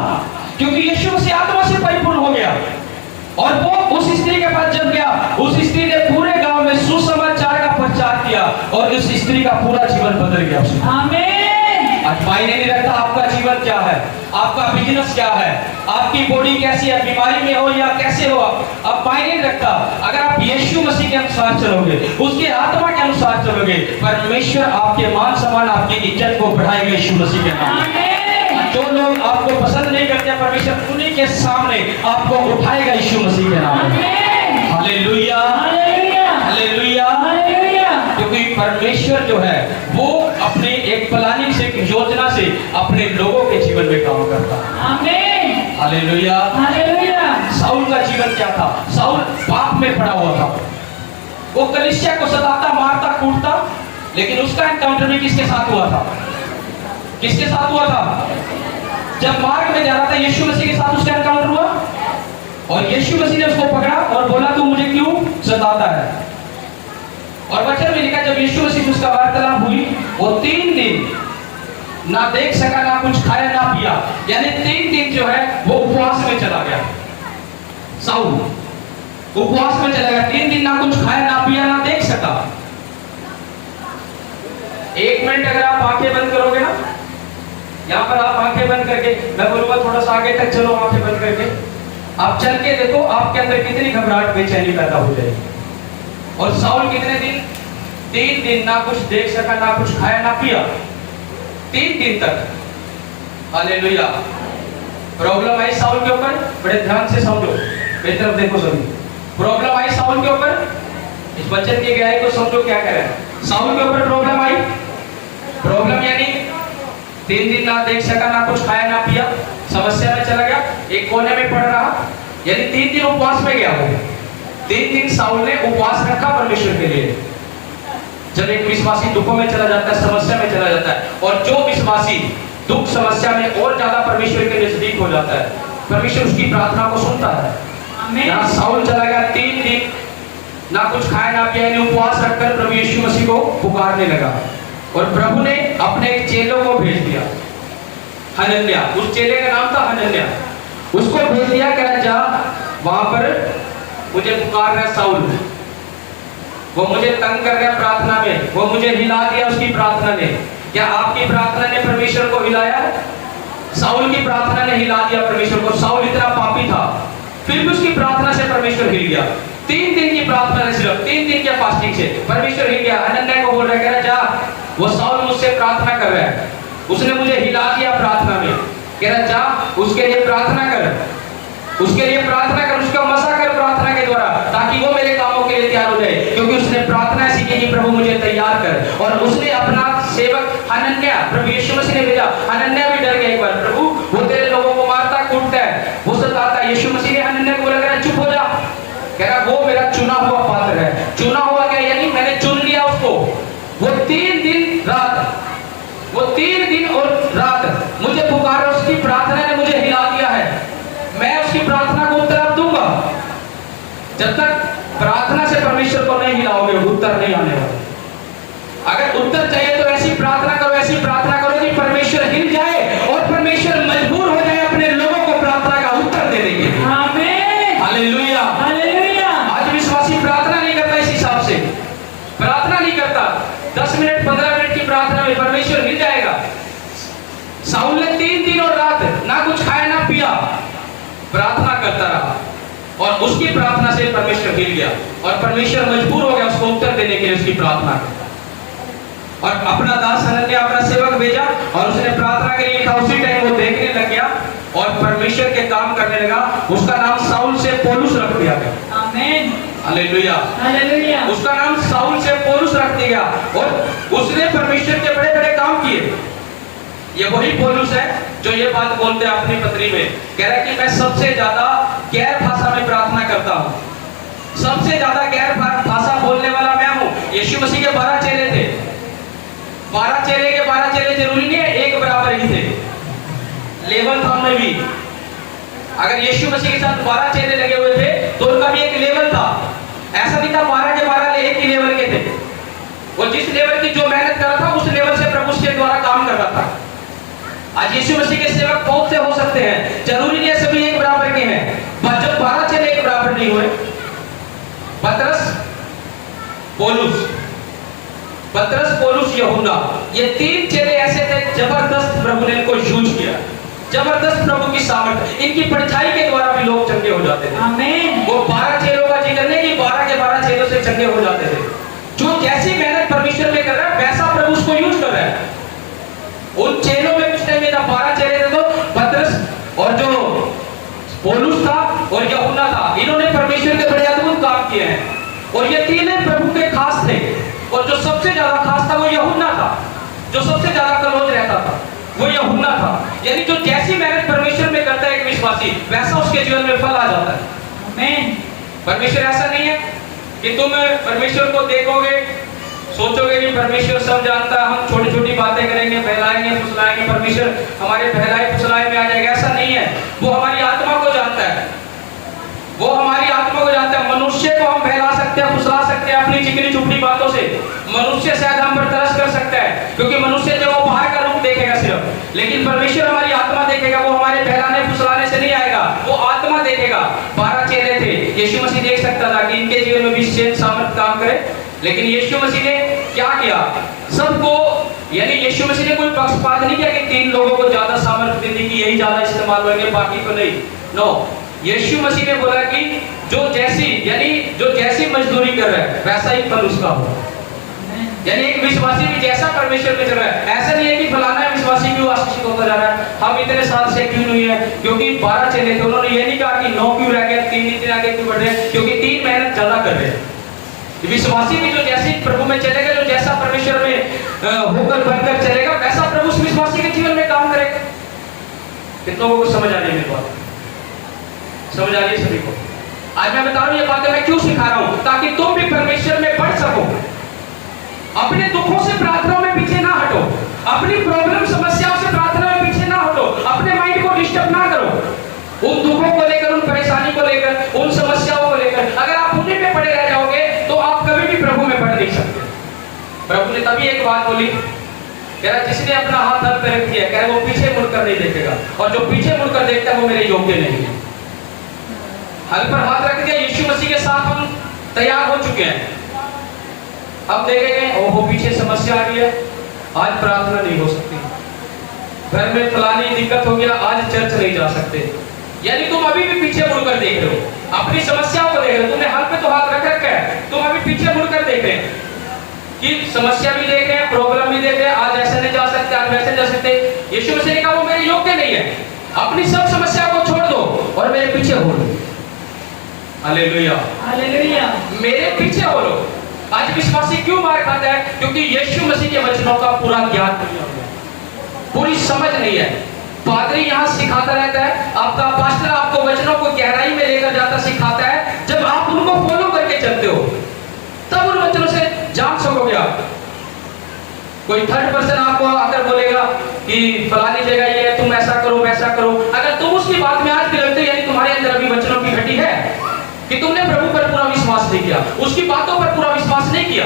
क्योंकि यीशु मसीह आत्मा से परिपूर्ण हो गया। और वो उस स्त्री के पास जब गया, उस स्त्री ने पूरे गांव में सुसमाचार का प्रचार किया, और उस स्त्री का पूरा जीवन बदल गया। आमीन। आज मायने नहीं रखता आपका जीवन क्या है, आपका बिजनेस क्या है, आपकी बॉडी कैसी है, बीमारी में हो या कैसे हो, अब मायने नहीं रखता। अगर आप यीशु मसीह के अनुसार चलोगे, उसके आत्मा के अनुसार चलोगे, परमेश्वर आपके मान सम्मान, आपकी इज्जत को बढ़ाएगा यीशु मसीह के नाम में। आमीन। जो लोग आपको पसंद नहीं करते, परमेश्वर उन्हीं के सामने आपको उठाएगा यीशु मसीह के नाम में। आमीन। हालेलुया। हालेलुया। हालेलुया। हालेलुया। क्योंकि परमेश्वर जो है वो अपने एक प्लानिंग से, एक योजना से अपने लोगों के जीवन में काम करता है। आमीन। हालेलुया। हालेलुया। साउल का जीवन क्या था? साउल पाप में पड़ा हुआ था। वो कलीसिया को सताता, मारता, कूटता, लेकिन उसका एनकाउंटर भी किसके साथ हुआ था? किसके साथ हुआ था? जब मार्ग में जा रहा था, यीशु मसीह के साथ उसका एनकाउंटर हुआ, और यीशु मसीह ने उसको पकड़ा और बोला तू मुझे क्यों सताता है? और वचन में लिखा जब यीशु मसीह से उसका वार्तालाप हुई, वो 3 दिन ना देख सका, ना कुछ खाया, ना पिया, यानी 3 दिन जो है वो उपवास में चला गया। साउल उपवास में चला गया, 3 दिन ना कुछ खाया, ना पिया, ना देख सका। 1 मिनट अगर आप आंखें बंद करोगे ना, यहाँ पर आप आंखें बंद करके, मैं बोलूंगा थोड़ा सा आगे तक चलो, आंखें बंद करके आप चल के देखो, आपके अंदर कितनी घबराहट, बेचैनी पैदा हो जाएगी। और साउल कितने दिन? 3 दिन ना कुछ देख सका, ना कुछ खाया, ना पिया, 3 दिन तक। हालेलुया। प्रॉब्लम आई साउल के ऊपर, बड़े ध्यान से समझो, मेरी तरफ देखो सभी। प्रॉब्लम आई साउल के ऊपर, इस वचन की गहराई को समझो क्या कह रहा है। साउल के ऊपर प्रॉब्लम आई, प्रॉब्लम यानी 3 दिन ना देख सका, ना कुछ खाया, ना पिया, समस्या में चला गया, एक कोने में पड़ रहा, यानी 3 दिन उपवास में गया वो। 3 दिन साउल ने उपवास रखा परमेश्वर के लिए। जब एक विश्वासी दुखों में चला जाता है, समस्या में चला जाता है, और जो विश्वासी दुख समस्या में और ज्यादा परमेश्वर के नजदीक हो जाता है, परमेश्वर उसकी प्रार्थना को सुनता है। यहाँ साउल चला गया, 3 दिन ना कुछ खाया, ना पिया, उपवास रखकर प्रभु यीशु मसीह को पुकारने लगा, और प्रभु ने अपने एक चेलों को भेज दिया, हनन्या। उस चेले का नाम था हनन्या। उसको भेज दिया, कह जा वहां पर मुझे पुकार रहा है साउल, वो मुझे तंग कर रहा है प्रार्थना में, वो मुझे हिला दिया उसकी प्रार्थना ने। क्या आपकी प्रार्थना ने परमेश्वर को हिलाया? साउल की प्रार्थना ने हिला दिया परमेश्वर को। साउल इतना पापी था, फिर भी उसकी प्रार्थना से परमेश्वर हिल गया। 3 दिन की प्रार्थना ने, सिर्फ 3 दिन के फास्टिंग से परमेश्वर हिल गया। हनन्या को बोल रहा है, जा वो साउल मुझसे प्रार्थना कर रहा है, उसने मुझे हिला दिया प्रार्थना में, कह रहा जा उसके लिए प्रार्थना कर, उसके लिए प्रार्थना कर, उसका मसा कर प्रार्थना के द्वारा, ताकि वो मेरे कामों के लिए तैयार हो जाए। क्योंकि उसने प्रार्थना ऐसी की कि प्रभु मुझे तैयार कर। और उसने अपना सेवक हनन्याह, प्रभु यीशु मसीह ने भेजा। हनन्याह भी डर गया एक बार, प्रभु वो तेरे लोगों को मारता कूटता है, वो सताता है। यीशु मसीह ने हनन्याह को बोला, कह रहा चुप हो जा, कह रहा वो मेरा चुना हुआ पात्र है। चुना हुआ क्या, यानी मैंने चुन लिया उसको। वो 3 दिन और रात मुझे पुकारा, उसकी प्रार्थना ने मुझे हिला दिया है। मैं उसकी प्रार्थना को उत्तर अब दूंगा। जब तक प्रार्थना से परमेश्वर को नहीं हिलाओगे, उत्तर नहीं आने वाला। अगर उत्तर चाहिए तो ऐसी प्रार्थना करो, ऐसी प्रार्थना करो कि परमेश्वर हिल जाए और परमेश्वर मजबूर हो जाए अपने लोगों को प्रार्थना का उत्तर देने के लिए। आमीन, हालेलुया, हालेलुया। आज विश्वासी प्रार्थना नहीं करता, इस हिसाब से प्रार्थना नहीं करता। 10 मिनट 15 मिनट की प्रार्थना में परमेश्वर हिल जाएगा। साउल ने 3 दिन और रात ना कुछ खाया ना पिया, प्रार्थना करता रहा और उसकी प्रार्थना से परमेश्वर हिल गया और परमेश्वर मजबूर हो गया उसको उत्तर देने के लिए उसकी प्रार्थना को। और अपना दास हनन्याह अपना सेवक भेजा और उसने प्रार्थना के लिए लिखा। उसी टाइम वो देखने लग गया और परमेश्वर के काम करने लगा। उसका नाम साउल से पौलुस रख दिया गया। आमीन, हालेलुया, हालेलुया। उसका नाम साउल से पौलुस रख दिया गया और उसने परमेश्वर के बड़े बड़े काम किए। ये वही पौलुस है जो ये बात बोलते हैं अपनी पत्री में, कह रहा है कि मैं सबसे ज्यादा गैर भाषा में प्रार्थना करता हूं। सबसे ज्यादा गैर भाषा बोलने वाला मैं हूं। यीशु मसीह के 12 चेले थे। 12 चेले के 12 चेले जरूरी नहीं है एक बराबर ही थे, लेवल था उनमें भी। अगर यीशु मसीह के साथ 12 चेले लगे हुए थे तो उनका भी एक लेवल था। ऐसा नहीं था 12 के 12 एक ही लेवल के थे। वो जिस लेवल की जो मेहनत कर रहा था उस लेवल से प्रभु के द्वारा काम कर रहा था। आज यीशु मसीह के सेवक बहुत से हो सकते हैं, जरूरी नहीं है सभी एक बराबर के हैं। जब 12 चेले एक बराबर नहीं हुए, पतरस, पौलुस, यूहन्ना, ये 3 चेले ऐसे थे जबरदस्त प्रभु ने इनको यूज किया। जबरदस्त प्रभु की सामर्थ, इनकी परछाई के द्वारा भी लोग चंगे हो जाते थे। आमीन। वो 12 चेलों का जिक्र नहीं कि 12 के 12 चेलों से चंगे हो जाते थे। जो जैसी मेहनत परमेश्वर में कर रहा है वैसा प्रभु उसको यूज कर रहा है। उन चेलों में कुछ नहीं था, 12 चेले थे तो पतरस और जो पौलुस था और यूहन्ना था, इन्होंने परमेश्वर के बड़े अद्भुत काम किए हैं। और ये तीनों प्रभु के खास थे। और जो सबसे ज्यादा खास था वो यूहन्ना था, जो सबसे ज्यादा क्लोज रहता था वो यूहन्ना था। यानी जो जैसी मेहनत परमेश्वर में करता है एक विश्वासी, वैसा उसके जीवन में फल आ जाता है। आमीन। परमेश्वर ऐसा नहीं है कि तुम परमेश्वर को देखोगे सोचोगे कि परमेश्वर सब जानता है, हम छोटी छोटी बातें करेंगे, बहलाएंगे फुसलाएंगे, परमेश्वर हमारे बहलाए फुसलाए में आ जाएगा। ऐसा नहीं है। वो हमारी आत्मा को जानता है, वो हमारी आत्मा को जानता है। मनुष्य को हम बहला सकते हैं, फुसला सकते हैं अपनी चिकनी चुपड़ी बातों से। मनुष्य शायद हम पर तरस कर सकता है, क्योंकि मनुष्य जो वो बाहर का रूप देखेगा सिर्फ, लेकिन परमेश्वर हमारी आत्मा देखेगा। वो हमारे बहलाने फुसलाने से नहीं आएगा, वो आत्मा देखेगा। 12 चेले थे, यीशु मसीह देख सकता था कि इनके जीवन में भी शेन सामर्थ काम करे, लेकिन यीशु मसीह ने क्या किया, सबको, यानी यीशु मसीह ने कोई पक्षपात नहीं किया कि 3 लोगों को ज्यादा सामर्थ्य दी कि यही ज्यादा इस्तेमाल होंगे बाकी को नहीं। नो, यीशु मसीह ने बोला कि जो जैसी मजदूरी कर रहा है वैसा ही फल उसका हो। यानी एक विश्वासी भी जैसा परमेश्वर में चल रहा है, ऐसा नहीं है कि फलाना विश्वासी क्यों आशीषित होता जा रहा है, हम इतने साल से क्यों नहीं है। क्योंकि 12 चेले थे, उन्होंने ये नहीं कहा कि 9 क्यों रह गया, 3 इतने आगे क्यों बढ़ रहे, क्योंकि 3 मेहनत ज्यादा कर रहे हैं। विश्वासी भी जो जैसे प्रभु में चलेगा, जो जैसा परमेश्वर में होकर बनकर चलेगा, वैसा प्रभु उस विश्वासी के जीवन में काम करेगा। कितनों को समझ आ रही है मेरी बात? समझ आ रही है सभी को? आज मैं बता रहा हूं ये बातें मैं क्यों सिखा रहा हूं, ताकि तुम भी परमेश्वर में बढ़ सको। अपने दुखों से प्रार्थनाओं में पीछे ना हटो, अपनी प्रॉब्लम समस्याओं से प्रार्थना में पीछे ना हटो, अपने माइंड को डिस्टर्ब ना करो उन दुखों को लेकर, उन परेशानी को लेकर, उन समस्याओं को लेकर। अगर आप उन्हीं में पड़े रह जाओगे तो आप कभी भी प्रभु में बढ़ नहीं सकते। प्रभु ने तभी एक बात बोली, कह रहा जिसने अपना हाथ हल पे रख दिया, कह रहा वो पीछे मुड़कर नहीं देखेगा, और जो पीछे मुड़कर देखता है वो मेरे योग्य नहीं है। हल पर हाथ रख दिया, यीशु मसीह के साथ हम तैयार हो चुके हैं। अब देखेंगे ओहो पीछे समस्या आ रही है, आज प्रार्थना नहीं हो सकती, घर में फलानी दिक्कत हो गया, आज चर्च नहीं जा सकते। यानी तुम अभी भी पीछे मुड़कर देख रहे हो, अपनी समस्याओं को देख रहे हो। तुमने हल पे तो हाथ रख रखा है, तुम अभी पीछे मुड़कर देख रहे हैं कि समस्या भी देख रहे हैं, प्रॉब्लम भी देख रहे हैं, आज ऐसे नहीं जा सकते, आज वैसे जा सकते। यीशु मसीह ने कहा वो मेरे योग्य नहीं है। है। अपनी सब समस्या को छोड़ दो और मेरे पीछे हो लो। Hallelujah, hallelujah. मेरे पीछे हो लो। आज विश्वासी क्यों मार खाता है? क्योंकि यीशु मसीह के वचनों का पूरा ज्ञान नहीं है, पूरी समझ नहीं है। पादरी यहाँ सिखाता रहता है, आपका पास्टर आपको वचनों को गहराई में लेकर जाता सिखाता है। जब आप उनको फॉलो करके चलते हो तब उन वचनों से जान सकोगे आप। कोई थर्ड पर्सन आपको आकर बोलेगा कि फलानी जगह ये है, तुम ऐसा करो वैसा करो, अगर तुम उसकी बात में आज भी लगते हो, यानी तुम्हारे अंदर अभी वचनों की घटी है कि तुमने प्रभु पर पूरा विश्वास नहीं किया, उसकी बातों पर पूरा विश्वास नहीं किया।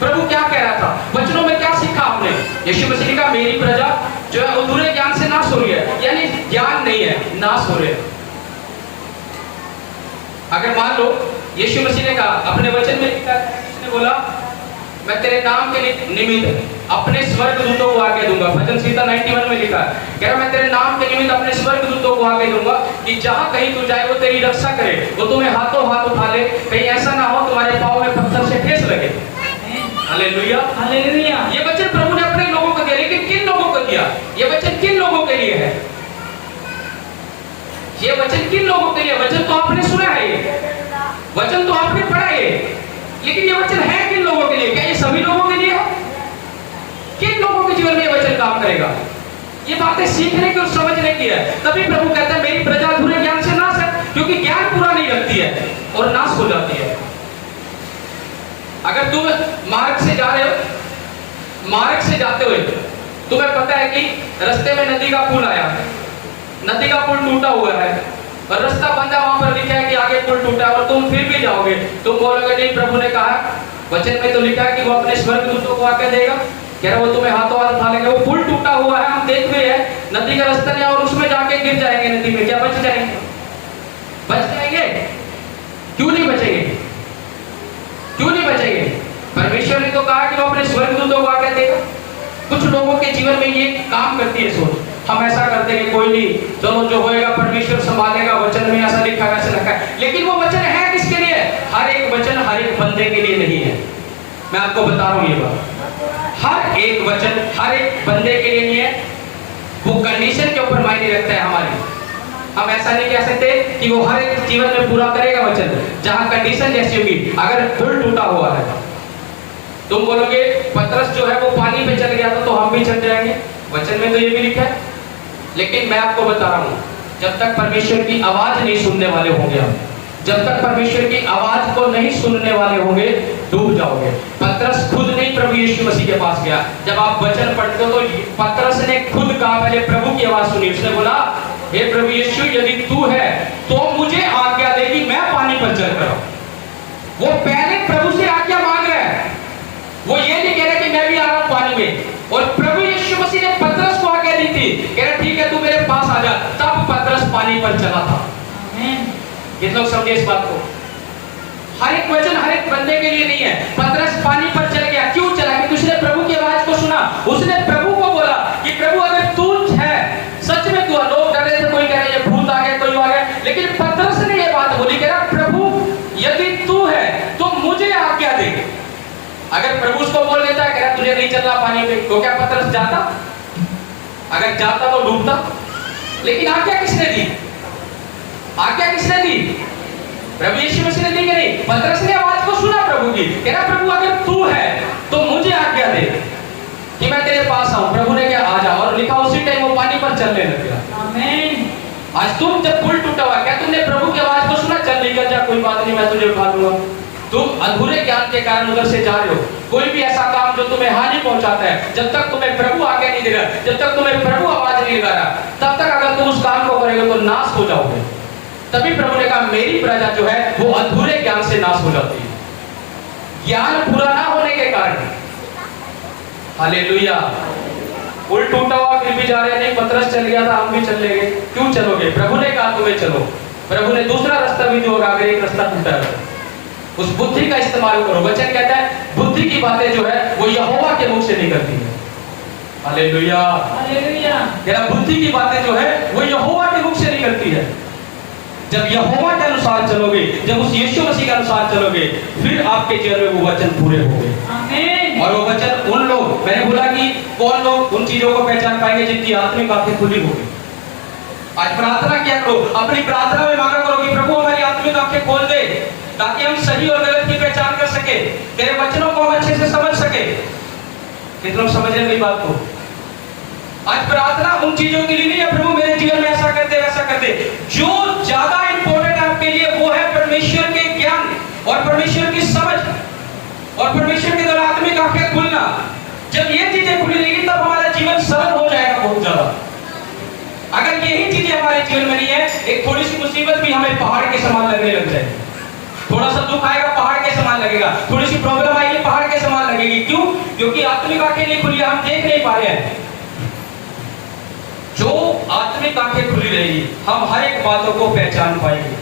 प्रभु क्या कह रहा था, वचनों में क्या सीखा आपने? यीशु मसीह ने कहा मेरी प्रजा जो है अधूरे ज्ञान से नाश हो रही है, यानी ज्ञान नहीं है, नाश हो रहे हैं। अगर मान लो यीशु मसीह ने कहा अपने वचन में लिखा है, उसने बोला मैं तेरे नाम के निमित्त अपने स्वर्गदूतों को आज्ञा दूंगा। भजन संहिता 91 में लिखा है, कह रहा मैं तेरे नाम के निमित्त अपने स्वर्गदूतों को आज्ञा दूंगा कि जहां कहीं तू जाए वो तेरी रक्षा करे, वो तुम्हें हाथों हाथ उठा ले, कहीं ऐसा ना हो तुम्हारे पांव में पत्थर से ठेस लगे। Hallelujah, hallelujah. ये वचन प्रभु ने अपने लोगों को दिया, लेकिन किन लोगों को दिया? ये वचन किन लोगों के लिए है? ये वचन किन लोगों के लिए? वचन तो आपने सुना है, ये वचन तो आपने पढ़ा है, लेकिन ये वचन है किन लोगों के लिए? क्या ये सभी लोगों के लिए है? किन लोगों के जीवन में ये वचन काम करेगा? ये बातें सीखने की और समझने की है। तभी प्रभु कहता है मेरी प्रजा अधूरे ज्ञान से नाश है, क्योंकि ज्ञान पूरा नहीं रखती है और नाश हो जाती है। अगर तुम मार्ग से जा रहे हो, मार्ग से जाते हुए तुम्हें पता है कि रास्ते में नदी का पुल आया, नदी का पुल टूटा हुआ है और रास्ता बंद है, वहां पर लिखा है कि आगे पुल टूटा है, और तुम फिर भी जाओगे, तुम बोलोगे नहीं प्रभु ने कहा, वचन में तो लिखा है कि वो अपने स्वर्गदूतों को आज्ञा देगा, कह रहा वो तुम्हें हाथों हाथ उठा लेंगे। वो पुल टूटा हुआ है, हम देख रहे हैं, नदी का रास्ता नहीं, और उसमें जाके गिर जाएंगे नदी में, क्या बच जाएंगे? बच जाएंगे? क्यों नहीं बचेंगे? क्यों नहीं बचेंगे? परमेश्वर ने तो कहा कि वो अपने स्वर्गदूतों को आज्ञा देगा। कुछ लोगों के जीवन में ये काम करती है सोच, हम ऐसा करते हैं कोई नहीं, चलो जो होएगा परमेश्वर संभालेगा, वचन में ऐसा लिखा है, ऐसा लिखा है। लेकिन वो वचन है किसके लिए? हर एक वचन हर एक बंदे के लिए नहीं है। मैं आपको बता रहा हूं ये बात, हर एक वचन हर एक बंदे के लिए नहीं है। वो कंडीशन के ऊपर मायने रखता है हमारी। हम ऐसा नहीं कह सकते कि वो हर एक जीवन में पूरा करेगा वचन, जहां कंडीशन जैसी होगी। अगर पुल टूटा हुआ है, तुम बोलोगे पतरस जो है वो पानी पे चल गया था तो हम भी चल जाएंगे, वचन में तो ये भी लिखा है। लेकिन मैं आपको बता रहा हूं, जब तक परमेश्वर की आवाज नहीं सुनने वाले होंगे आप, जब तक परमेश्वर की आवाज को नहीं सुनने वाले होंगे, डूब जाओगे। पतरस खुद नहीं प्रभु यीशु मसीह के पास गया। जब आप वचन पढ़ते हो तो पतरस ने खुद कहा, पहले प्रभु की आवाज सुनी, उसने बोला हे प्रभु यीशु यदि तू है तो मुझे आज्ञा दे कि मैं पानी पर चल कर आऊं। वो पहले प्रभु से आज्ञा मांग रहा है, वो ये नहीं कह रहा कि मैं भी आ रहा हूं पानी में। और प्रभु यीशु मसीह ने पतरस को आज्ञा दी थी, कह रहा ठीक है तू मेरे पास आ जा, तब पतरस पानी पर चला था। ये लोग समझे इस बात को। हर एक वचन हर एक बंदे के लिए नहीं है। पतरस पानी पर चल गया, क्यों चला? कि उसने प्रभु की आवाज को सुना, उसने प्रभु को बोला कि प्रभु अगर तू है, सच में तू, लोग डर रहे थे, कोई कह रहा है ये भूत आ गया, कोई आ गया, लेकिन पतरस ने ये बात बोली, कह रहा प्रभु यदि तू है तो मुझे आज्ञा दे। अगर प्रभु उसको बोल देता है, कह रहा तुझे नहीं चलना पानी पे, तो क्या पतरस जाता? अगर जाता तो डूबता। लेकिन आज्ञा किसने दी? आज्ञा किसने दी? प्रभु यीशु मसीह ने दी कि नहीं? पतरस ने आवाज को सुना प्रभु की, कह रहा प्रभु अगर तू है तो मुझे आज्ञा दे कि मैं तेरे पास आऊं। प्रभु ने क्या आ जा, और लिखा उसी टाइम वो पानी पर चलने लग गया। आमीन। आज तुम जब पुल टूटा हुआ, क्या तुमने प्रभु की आवाज को सुना? चल निकल जा, कोई बात नहीं, मैं तुझे उठा लूंगा। तुम अधूरे ज्ञान के कारण उधर से जा रहे हो। कोई भी ऐसा काम जो तुम्हें हानि पहुंचाता है, जब तक तुम्हें प्रभु आज्ञा नहीं दे रहा, जब तक तुम्हें प्रभु आवाज नहीं लगा रहा, तब तक अगर तुम उस काम को करोगे तो नाश हो जाओगे। तभी प्रभु ने कहा मेरी प्रजा जो है वो अधूरे ज्ञान से नाश हो जाती है, ज्ञान पूरा ना होने के कारण। हालेलुया। पुल टूटा हुआ फिर भी जा रहे नहीं, पतरस चल गया था, हम भी चल लेंगे। क्यों चलोगे? प्रभु ने कहा तुम्हें चलो। प्रभु ने दूसरा रास्ता भी दिया, अगर एक रास्ता टूटा है उस बुद्धि का इस्तेमाल करो। वचन कहता है बुद्धि की बातें जो है वो यहोवा के मुख से निकलती है। Hallelujah, hallelujah. तेरा बुद्धि की बातें जो है वो यहोवा के मुख से निकलती है। जब यहोवा के अनुसार चलोगे, जब उस यीशु मसीह के अनुसार चलोगे, फिर आपके जीवन में वो वचन पूरे होंगे। आमीन। और वो वचन उन लोग, मैंने बोला कि कौन लोग उन चीजों को पहचान पाएंगे जिनकी आत्मिक आंखें खुली होगी। आज प्रार्थना क्या करो, अपनी प्रार्थना में मांगा करो कि प्रभु हमारी आत्मिक आंखें खोल दे ताकि हम सही और गलत की पहचान कर सके, तेरे वचनों को हम अच्छे से समझ सके। कितने लोग समझ रहे हैं मेरी बात को? आज प्रार्थना उन चीजों के लिए नहीं है प्रभु मेरे जीवन में ऐसा कर दे वैसा कर दे। जो ज्यादा इंपॉर्टेंट है आपके लिए वो है परमेश्वर के ज्ञान और परमेश्वर की समझ और परमेश्वर के द्वारा आत्मिक आंखें खुलना। जब ये चीजें खुली रहेगी तब हमारा जीवन सरल हो जाएगा बहुत ज्यादा। अगर यही चीजें हमारे जीवन में नहीं है, एक थोड़ी सी मुसीबत भी हमें पहाड़ के समान लगने लग जाए, थोड़ा सा दुख आएगा पहाड़ के समान लगेगा, थोड़ी सी प्रॉब्लम आएगी पहाड़ के समान लगेगी। क्यों? क्योंकि आत्मिक आंखें नहीं खुली, हम देख नहीं पा रहे हैं। जो आत्मिक आंखें खुली रहेगी हम हर एक बातों को पहचान पाएंगे।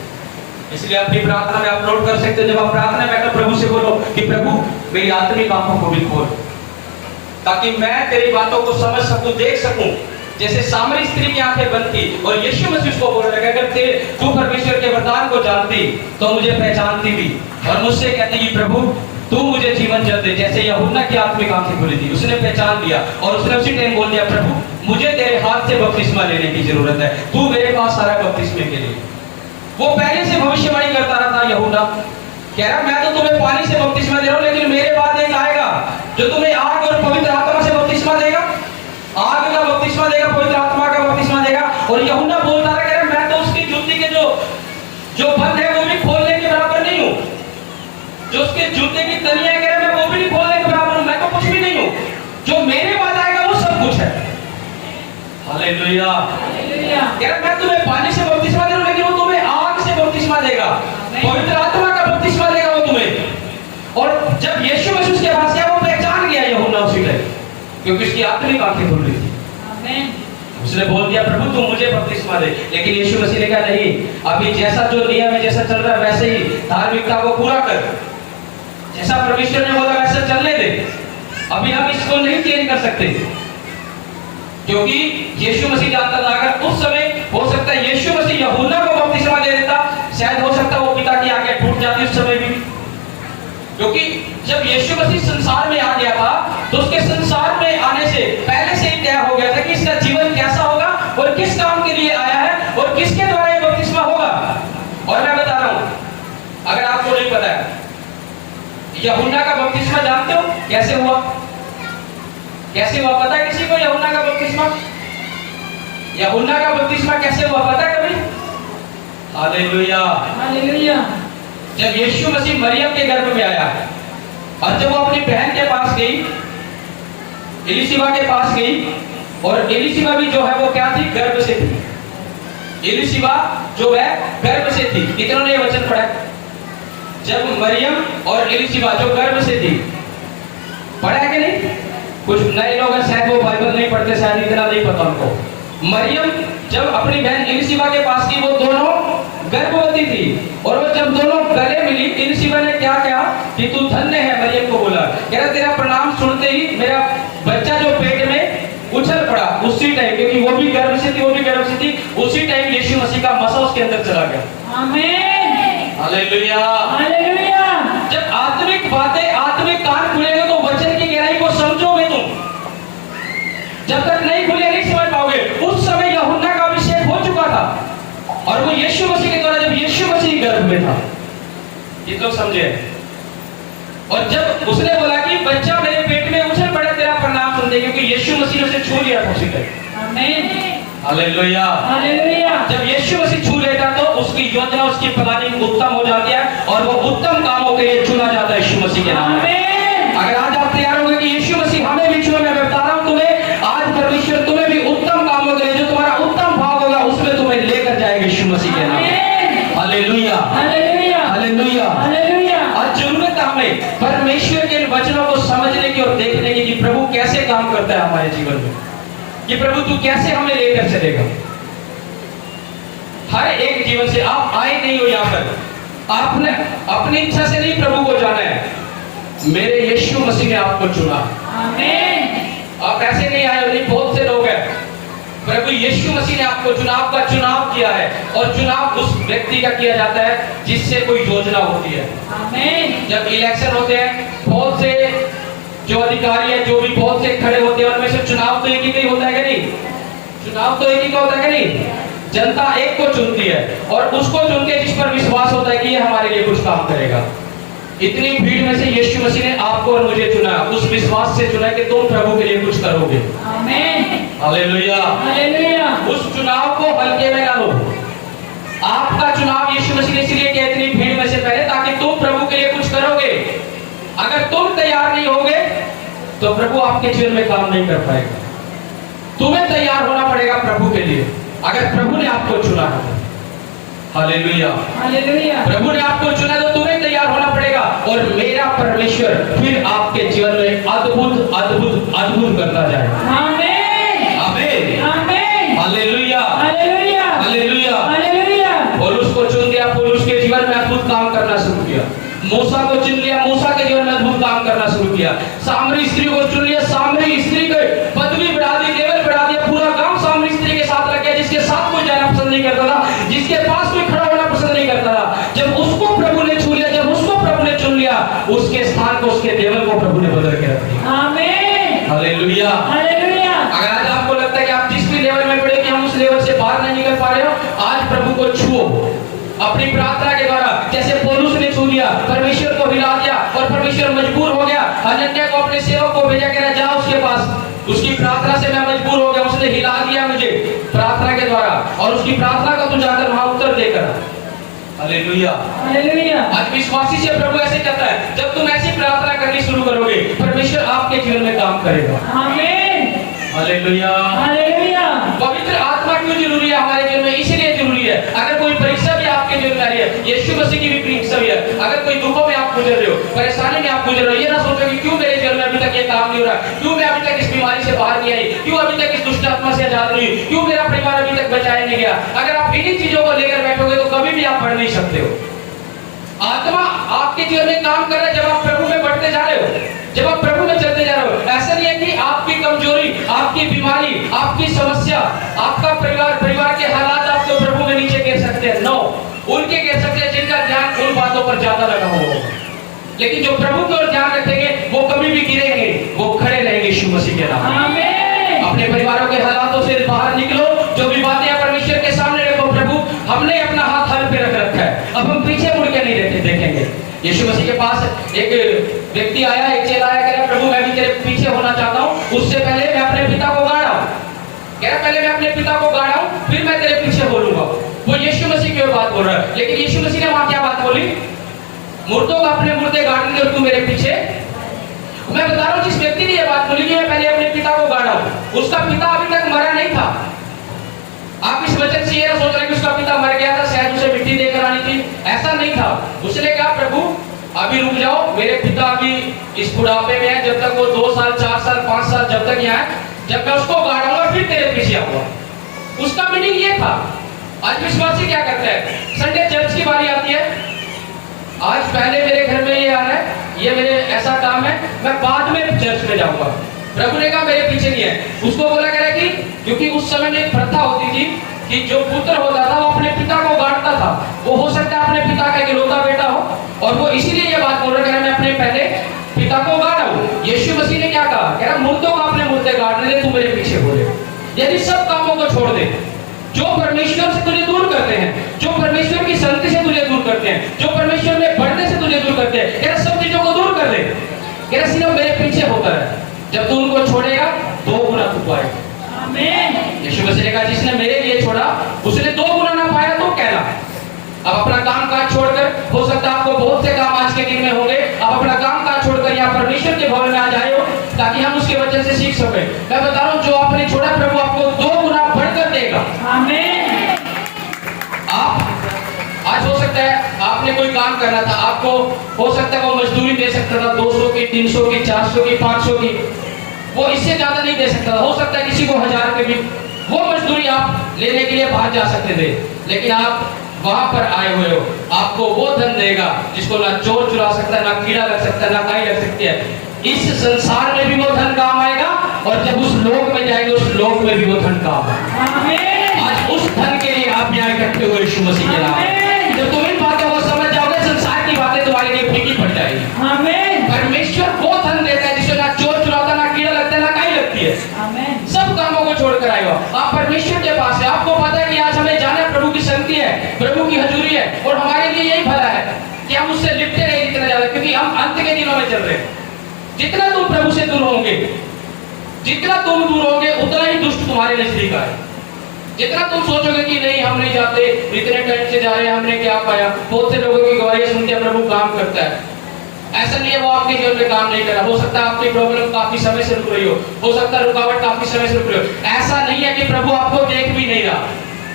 इसलिए अपनी प्रार्थना में आप नोट कर सकते हो, जब आप प्रार्थना में प्रभु से बोलो कि प्रभु मेरी आत्मिक आंखों को भी खोल ताकि मैं तेरी बातों को समझ सकूं, देख सकूं। जैसे सामरी स्त्री की आंखें बंद थी और यीशु मसीह उसको बोल रहा है अगर तू परमेश्वर के वरदान को जानती तो मुझे पहचानती भी और मुझसे कहती कि प्रभु तू मुझे जीवन जल दे। जैसे यूहन्ना की आत्मिक आंखें खुली थी, उसने पहचान लिया और उसने उसी टाइम बोल दिया प्रभु मुझे तेरे हाथ से बपतिस्मा लेने की जरूरत है, तू मेरे पास आ रहा है बपतिस्मे के लिए। वो पहले से भविष्यवाणी करता रहा था यूहन्ना, कह रहा मैं तो तुम्हें पानी से बपतिस्मा दे रहा हूं लेकिन मेरे बाद एक आएगा जो तुम्हें आग और पवित्र आत्मा से बपतिस्मा देगा, आग का बपतिस्मा देगा, पवित्र आत्मा का बपतिस्मा देगा। और यूहन्ना बोलता रहा कह रहा मैं तो उसकी जूती के जो बंद है वो भी खोलने के बराबर नहीं हूं, जो उसके जूते की तनियां कह रहा मैं वो भी नहीं खोलने के बराबर हूं, मैं तो कुछ भी नहीं हूं, जो मेरे बाद आएगा वो सब कुछ है। हालेलुया। कह रहा मैं तुम्हें पानी से बपतिस्मा दे रहा हूं लेकिन वो तुम्हें आग से बपतिस्मा देगा, पवित्र आत्मा का बपतिस्मा देगा वो तुम्हें। और जब यीशु मसीह उसके पास गया वो पहचान गया यूहन्ना उसी टाइम, क्योंकि उसकी आत्मिक आंखें खुल रही थी। आमीन। उसने बोल दिया प्रभु तू मुझे बपतिस्मा दे, लेकिन यीशु मसीह ने कहा नहीं, अभी जैसा जो नियम है जैसा चल रहा है वैसे ही धार्मिकता को पूरा कर, जैसा परमेश्वर ने बोला वैसा चलने दे, अभी हम इसको नहीं चेंज कर सकते। क्योंकि यीशु मसीह जानता था अगर उस समय हो सकता है यीशु मसीह यूहन्ना को बपतिस्मा दे देता, शायद हो सकता वो पिता की आज्ञा टूट जाती उस समय भी। क्योंकि जब यीशु मसीह संसार में आ गया था तो उसके संसार में आने से पहले से ही तय हो गया था कि इसका जीवन कैसा होगा और किस काम के लिए आया है और किसके द्वारा ये बपतिस्मा होगा। और मैं बता रहा हूं अगर आपको नहीं पता है, यूहन्ना का बपतिस्मा जानते हो कैसे हुआ? कैसे हुआ पता है किसी को? यूहन्ना का बपतिस्मा, यूहन्ना का बपतिस्मा कैसे हुआ पता है कभी? Hallelujah, hallelujah. जब यीशु मसीह मरियम के गर्भ में आया और जब वो अपनी बहन के पास गई, एलिशिबा के पास गई, और एलिशिबा भी जो है वो क्या थी? गर्भ से थी। एलिशिबा जो है गर्भ से थी। कितनों ने ये वचन पढ़ा? जब मरियम और एलिशिबा जो गर्भ से थी, पढ़ा है कि नहीं? कुछ नए लोग हैं शायद वो बाइबल नहीं पढ़ते, शायद इतना नहीं पता उनको। मरियम जब अपनी बहन एलिशिबा के पास की, वो दोनों गर्भवती थी और वो जब दोनों गले मिली, एलिशिबा ने क्या कहा कि तू धन्य है, मरियम को बोला, कह रहा तेरा प्रणाम सुनते ही मेरा बच्चा जो पेट में उछल पड़ा उसी टाइम, क्योंकि वो भी गर्भ से थी, वो भी गर्भ से थी, उसी टाइम यीशु मसीह का मसा उसके अंदर चला गया। आमीन, हालेलुया, हालेलुया। जब आत्मिक बातें, आत्मिक कान खुलेंगे तो वचन की गहराई को समझोगे तुम। जब तक नहीं खुले नहीं समझ पाओगे। उस समय यूहन्ना का अभिषेक हो चुका था और वो यीशु मसीह के द्वारा, जब यीशु मसीह गर्भ में था, ये तो समझे। और जब उसने बोला कि बच्चा मेरे पेट में उछल पड़ा, तेरा प्रणाम सुन दे, क्योंकि यीशु मसीह ने उसे छू लिया था उसी टाइम। आमीन, हालेलुया, हालेलुया। जब यीशु मसीह छू लेता तो उसकी योजना, उसकी प्लानिंग उत्तम हो जाती है और वो उत्तम कामों के लिए चुना जाता है यीशु मसीह के नाम में। अगर आज आप तैयार होंगे कि यीशु मसीह हमें भी चुने, मैं बता रहा हूं तुम्हें, आज परमेश्वर तुम्हें भी उत्तम कामों के लिए, जो तुम्हारा उत्तम भाव होगा उसमें तुम्हें लेकर जाएगा यीशु मसीह के नाम में। Hallelujah, hallelujah, hallelujah, hallelujah. आज जरूरत है हमें परमेश्वर के वचनों को समझने की और देखने की कि प्रभु कैसे काम करता है हमारे जीवन में, कि प्रभु तू कैसे हमें लेकर चलेगा। हर एक जीवन से आप आए नहीं हो यहाँ पर, आपने अपनी इच्छा से नहीं प्रभु को जाना है, मेरे यीशु मसीह ने आपको चुना। आमीन। आप ऐसे नहीं आए हो, नहीं, बहुत से लोग हैं, प्रभु यीशु मसीह ने आपको चुनाव का चुनाव किया है और चुनाव उस व्यक्ति का किया जाता है जिससे कोई योजना होती है। आमीन। जब इलेक्शन होते हैं, बहुत से जो अधिकारी है, जो भी बहुत से खड़े होते हैं, उनमें से चुनाव तो एक ही का होता है कि नहीं? चुनाव तो एक ही का होता है कि नहीं? जनता एक को चुनती है और उसको चुनती है जिस पर विश्वास होता है कि ये हमारे लिए कुछ काम करेगा। इतनी भीड़ में से यीशु मसीह ने आपको और मुझे चुना, उस विश्वास से चुना कि तुम प्रभु के लिए कुछ करोगे। आमीन, हालेलुया, हालेलुया। उस चुनाव को हल्के में ना लो। आपका चुनाव यीशु मसीह ने इसलिए किया इतनी भीड़ में से पहले, ताकि तुम प्रभु के लिए कुछ करोगे। अगर तुम तैयार नहीं होगे तो प्रभु आपके जीवन में काम नहीं कर पाएगा। तुम्हें तैयार होना पड़ेगा प्रभु के लिए, अगर प्रभु ने आपको चुना है। Hallelujah, hallelujah. प्रभु ने आपको चुना तो तुम्हें तैयार होना पड़ेगा, और मेरा परमेश्वर फिर आपके जीवन में अद्भुत अद्भुत अद्भुत करता जाएगा। आमीन, आमीन, आमीन। Hallelujah, hallelujah, hallelujah. हालेलुया। पौलुस को चुन लिया, पौलुस के जीवन में अद्भुत काम करना शुरू किया। मूसा को चुन लिया, मूसा के जीवन में अद्भुत काम करना शुरू किया। सामरी स्त्री को चुन लिया, सामरी स्त्री को पदवी बढ़ा दी, लेवल बढ़ा दिया। पूरा गांव सामरी स्त्री के साथ लग गया, जिसके साथ कोई जाना पसंद नहीं करता था, जिसके पास कोई खड़ा होना पसंद नहीं करता था। जब उसको प्रभु ने छू लिया, जब उसको प्रभु ने चुन लिया, उसके स्थान को, उसके लेवल को प्रभु ने बदल के रख दिया। आमीन, हालेलुया, हालेलुया। अगर आज आपको लगता है कि आप जिस भी लेवल में पड़े कि हम उस लेवल से बाहर नहीं निकल पा रहे हो, आज प्रभु को छुओ अपनी प्रार्थना के द्वारा। जैसे पौलुस ने छू लिया, परमेश्वर को हिला दिया, और परमेश्वर मजबूर हो गया। हनन्याह को अपने सेवक को भेजा, कह रहा जाओ उसके पास, उसकी प्रार्थना से मैं मजबूर हो गया, उसने हिला दिया मुझे प्रार्थना के द्वारा, और उसकी प्रार्थना का तू जाकर वहां उत्तर देकर। Hallelujah, hallelujah. आज विश्वासी से प्रभु ऐसे कहता है, जब तुम ऐसी प्रार्थना करनी शुरू करोगे, परमेश्वर आपके जीवन में काम करेगा। आमीन, हालेलुया, हालेलुया। पवित्र आत्मा क्यों जरूरी है हमारे जीवन में? इसलिए जरूरी है, अगर कोई परीक्षा भी आपके जीवन में आ रही है, यीशु मसीह की भी परीक्षा भी है। अगर कोई दुखों में आप गुजर रहे हो, परेशानी में आप गुजर रहे हो, ये ना सोचो कि क्यों मेरे जीवन में अभी तक ये काम नहीं हो रहा, क्यों मैं अभी तक इस बीमारी से बाहर नहीं आई, क्यों अभी तक इस दुष्ट आत्मा से आजाद नहीं हुई, क्यों मेरा परिवार अभी तक बचाया नहीं गया। अगर आप इन्हीं चीजों को लेकर बैठोगे तो कभी भी आप बढ़ नहीं सकते हो। आत्मा आपके जीवन में काम कर रहा है जब आप प्रभु में बढ़ते जा रहे हो, जब आप प्रभु में चलते जा रहे हो। ऐसा नहीं है कि आपकी कमजोरी, आपकी बीमारी, आपकी समस्या, आपका परिवार के हालात आपको प्रभु में नीचे गिर सकते हैं। नो, उनके गिर सकते हैं जिनका ध्यान उन बातों पर ज्यादा लगा हुआ हो। लेकिन जो प्रभु की ओर ध्यान रखेंगे वो कभी भी गिरेंगे, वो खड़े रहेंगे यीशु मसीह के नाम। आमीन। अपने परिवारों के हालातों से बाहर निकलो, जो भी बातें परमेश्वर के सामने रखो। प्रभु हमने अपना हाथ हल पे रख रखा है, अब हम पीछे मुड़ के नहीं देखेंगे। यीशु मसीह के पास एक व्यक्ति आया, एक चेला आया, कह रहा प्रभु मैं भी तेरे पीछे होना चाहता हूँ, उससे पहले मैं अपने पिता को गाड़ा हूँ। कह रहा पहले मैं अपने पिता को गाड़ा हूँ, फिर मैं तेरे पीछे बोलूंगा। वो यीशु मसीह की बात बोल रहा है, लेकिन यीशु मसीह ने वहां क्या बात बोली? मुर्दों को अपने मुर्दे गाड़ेंगे और तू मेरे पीछे। मैं बता रहा हूँ जिस व्यक्ति ने ये बात बोली कि मैं पहले अपने पिता को गाड़ा हूँ, उसका पिता अभी तक मरा नहीं था। आप इस वचन से ये ना सोच रहे कि उसका पिता मर गया था, शायद उसे मिट्टी देकर आनी थी, ऐसा नहीं था। उसने कहा प्रभु अभी रुक जाओ, मेरे पिता अभी इस बुढ़ापे में है, जब तक वो 2 साल 4 साल 5 साल जब तक यहाँ है, जब मैं उसको गाड़ूंगा फिर तेरे पीछे आऊंगा। उसका मीनिंग ये था। आज विश्वासी क्या करते हैं? संडे चर्च की बारी आती है, आज पहले मेरे घर में ये आ रहा है, ये मेरे ऐसा काम है, मैं बाद में चर्च में जाऊंगा। प्रभु ने कहा मेरे पीछे नहीं है। उसको बोला गया कि क्योंकि उस समय में एक प्रथा होती थी कि जो पुत्र होता था वो अपने पिता को गाड़ता था। वो हो सकता है अपने पिता का इकलौता बेटा हो, और वो इसीलिए ये बात बोल रहा है, मैं अपने पहले पिता को गाड़ा हूं। यीशु मसीह ने क्या कहा? कह रहा मुर्दों को अपने मुर्दे गाड़ने दे, तू मेरे पीछे बोले। यदि सब कामों को छोड़ दे जो परमेश्वर से तुझे दूर करते हैं, जो परमेश्वर की संगति से तुझे दूर करते हैं, जो परमेश्वर में बढ़ने से तुझे दूर करते हैं, कह रहा सब चीजों को दूर कर दे। कह रहा सिर्फ मेरे पीछे होता है, जब तू उनको छोड़ेगा 2 गुना तू पाएगा। आमीन। यीशु मसीह ने कहा जिसने मेरे लिए छोड़ा उसने 2 गुना ना पाया तो कहना। अब अपना काम काज छोड़कर, हो सकता है आपको बहुत से काम आज के दिन में होंगे, आप अपना काम काज छोड़कर यहाँ परमेश्वर के भवन में आ जाए हो, ताकि हम उसके वचन से सीख सके। मैं बता रहा हूँ जो आपने छोड़ा प्रभु आपको 2 गुना बढ़कर देगा। आमीन। आप आज हो सकता है आपने कोई काम करना था, आपको हो सकता है वो मजदूरी दे सकता था 200 की, 300 की, 400 की, 500 की, वो इससे ज्यादा नहीं दे सकता। हो सकता है किसी को 1000 के भी वो मजदूरी आप लेने के लिए बाहर जा सकते थे, लेकिन आप वहां पर आए हुए हो, आपको वो धन देगा जिसको ना चोर चुरा सकता है, ना कीड़ा लग सकता है, ना काई लग सकती है। इस संसार में भी वो धन काम आएगा, और जब उस लोक में जाएंगे उस लोक में भी वो धन काम आएगा। आमीन। आज उस धन के लिए आप यहाँ इकट्ठे हुए यीशु मसीह के नाम। जब तुम इन बातों को समझ जाओगे, संसार की बातें तुम्हारे लिए फीकी पड़ जाएगी। आमीन। परमेश्वर वो धन देता है जिससे ना चोर चुराता, ना कीड़ा लगता है, ना काई लगती है। आमीन। सब कामों को छोड़कर आए हो, आप परमेश्वर के पास है। आपको पता है कि आज हमें चल रहे हैं। जितना तुम प्रभु से दूर होंगे, जितना तुम दूर होंगे उतना ही दुष्ट तुम्हारे नजदीक आए। जितना तुम सोचोगे कि नहीं हम नहीं जाते, इतने टाइम से जा रहे हैं, हमने क्या पाया, बहुत से लोगों की गवाही सुनते प्रभु काम करता है। ऐसा नहीं है वो आपके जीवन में काम नहीं कर रहा। हो सकता है आपकी प्रॉब्लम काफी समय से रुक रही हो सकता है रुकावट काफी समय से रुक रही हो। ऐसा नहीं है कि प्रभु आपको देख भी नहीं रहा,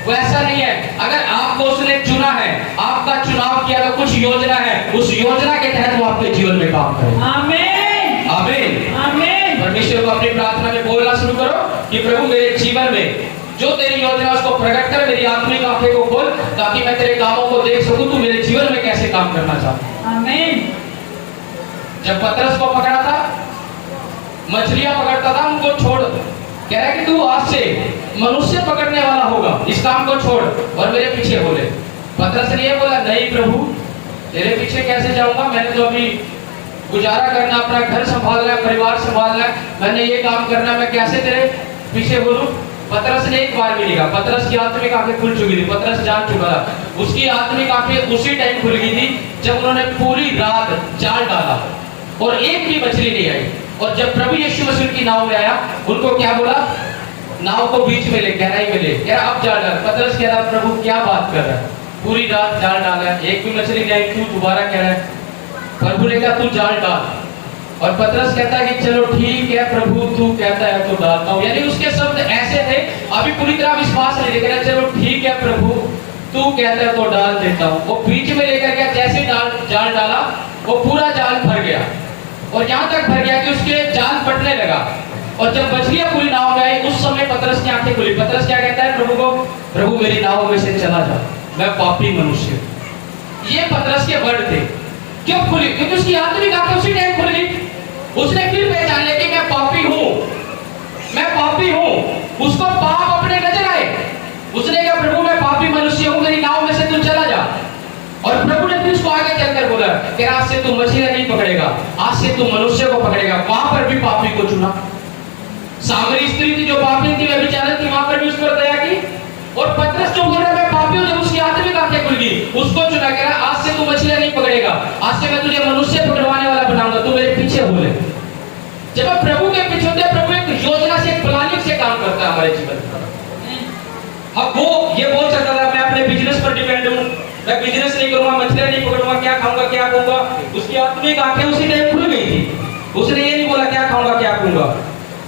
वो ऐसा नहीं है। अगर आपको उसने चुना है, आपका चुनाव किया तो कुछ योजना है, उस योजना के तहत वो आपके जीवन में काम करे। आमीन आमीन आमीन। परमेश्वर को अपनी प्रार्थना में बोलना शुरू करो कि प्रभु मेरे जीवन में जो तेरी योजना उसको प्रकट कर, मेरी आत्मिक आंखें को खोल ताकि मैं तेरे कामों को देख सकूं, तू मेरे जीवन में कैसे काम करना चाहता है। आमीन। जब पतरस को पकड़ा था, मछलियां पकड़ता था, उनको छोड़, कह रहा है कि तू आज से मनुष्य पकड़ने वाला होगा, इस काम को छोड़ और मेरे पीछे हो ले। पतरस ने ये बोला, नहीं प्रभु तेरे पीछे कैसे जाऊंगा, मैंने तो अभी गुजारा करना, अपना घर संभालना है, परिवार संभालना है, मैंने ये काम करना, मैं कैसे तेरे पीछे बोलूं। पतरस ने एक बार भी नहीं कहा। पतरस की आत्मिक आंखें खुल चुकी थी, पतरस जान चुका था। उसकी आत्मिक आंखें उसी टाइम खुल गई थी जब उन्होंने पूरी रात जाल डाला और एक भी मछली नहीं आई। और जब प्रभु यीशु मसीह की नाव में आया, उनको क्या बोला, नाव को बीच में ले, गहराई में ले, कह रहा अब जाल डाल। पतरस कह रहा प्रभु क्या बात कर रहा है, पूरी रात जाल डाला है, एक भी मछली नहीं आई, तू दोबारा कह रहा है। प्रभु ने कहा तू जाल डाल, और पतरस कहता है कि चलो ठीक है प्रभु तू कहता है तो डालता हूं। यानी उसके शब्द ऐसे थे, अभी पूरी तरह विश्वास नहीं लेकर, चलो ठीक है प्रभु तू कहता है तो डाल देता हूं। वो बीच में लेकर गया, जैसे जाल डाला वो पूरा जाल भर गया, और यहां तक भर गया कि उसके जाल फटने लगा। और जब मछलियां पूरी नाव में आई, उस समय पतरस की आंखें खुली। पतरस क्या कहता है प्रभु को, प्रभु मेरी नाव में से चला जा, मैं पापी मनुष्य। ये पतरस के वर्ड थे। क्यों खुली? क्योंकि उसकी आत्मिक आंखें उसी टाइम खुल गई। उसने फिर पहचान लिया कि मैं पापी हूं, मैं पापी हूं। उसको पाप अपने नजर आए। उसने कहा प्रभु मैं पापी मनुष्य हूं, मेरी नाव में से तू चला जा। और प्रभु ने फिर उसको आगे चलकर बोला कि आज से तू मछलियां नहीं पकड़ेगा, आज से तू मनुष्य को पकड़ेगा। वहां पर भी पापी को चुना। सामरी स्त्री थी जो पापी थी, व्यभिचारिणी थी, वहां पर भी उस पर दया की। और पतरस जो बोल रहा है मैं पापी हूं, जब उसकी आत्मिक आंखें खुल गई, उसको चुना। कह रहा आज से तू मछलियां नहीं पकड़ेगा, आज से मैं तुझे मनुष्य पकड़वाने वाला बनाऊंगा, तू मेरे पीछे हो ले। जब हम प्रभु के पीछे होते हैं, प्रभु एक योजना से, एक प्लानिंग से काम करता है हमारे जीवन में। अब वो ये बोल सकता था मैं अपने बिजनेस पर डिपेंड हूं, मैं बिजनेस नहीं करूंगा, मछलियां नहीं पकड़ूंगा, क्या खाऊंगा क्या करूंगा। उसकी आत्मिक आंखें उसी टाइम खुल गई थी। उसने ये नहीं बोला क्या खाऊंगा क्या करूंगा।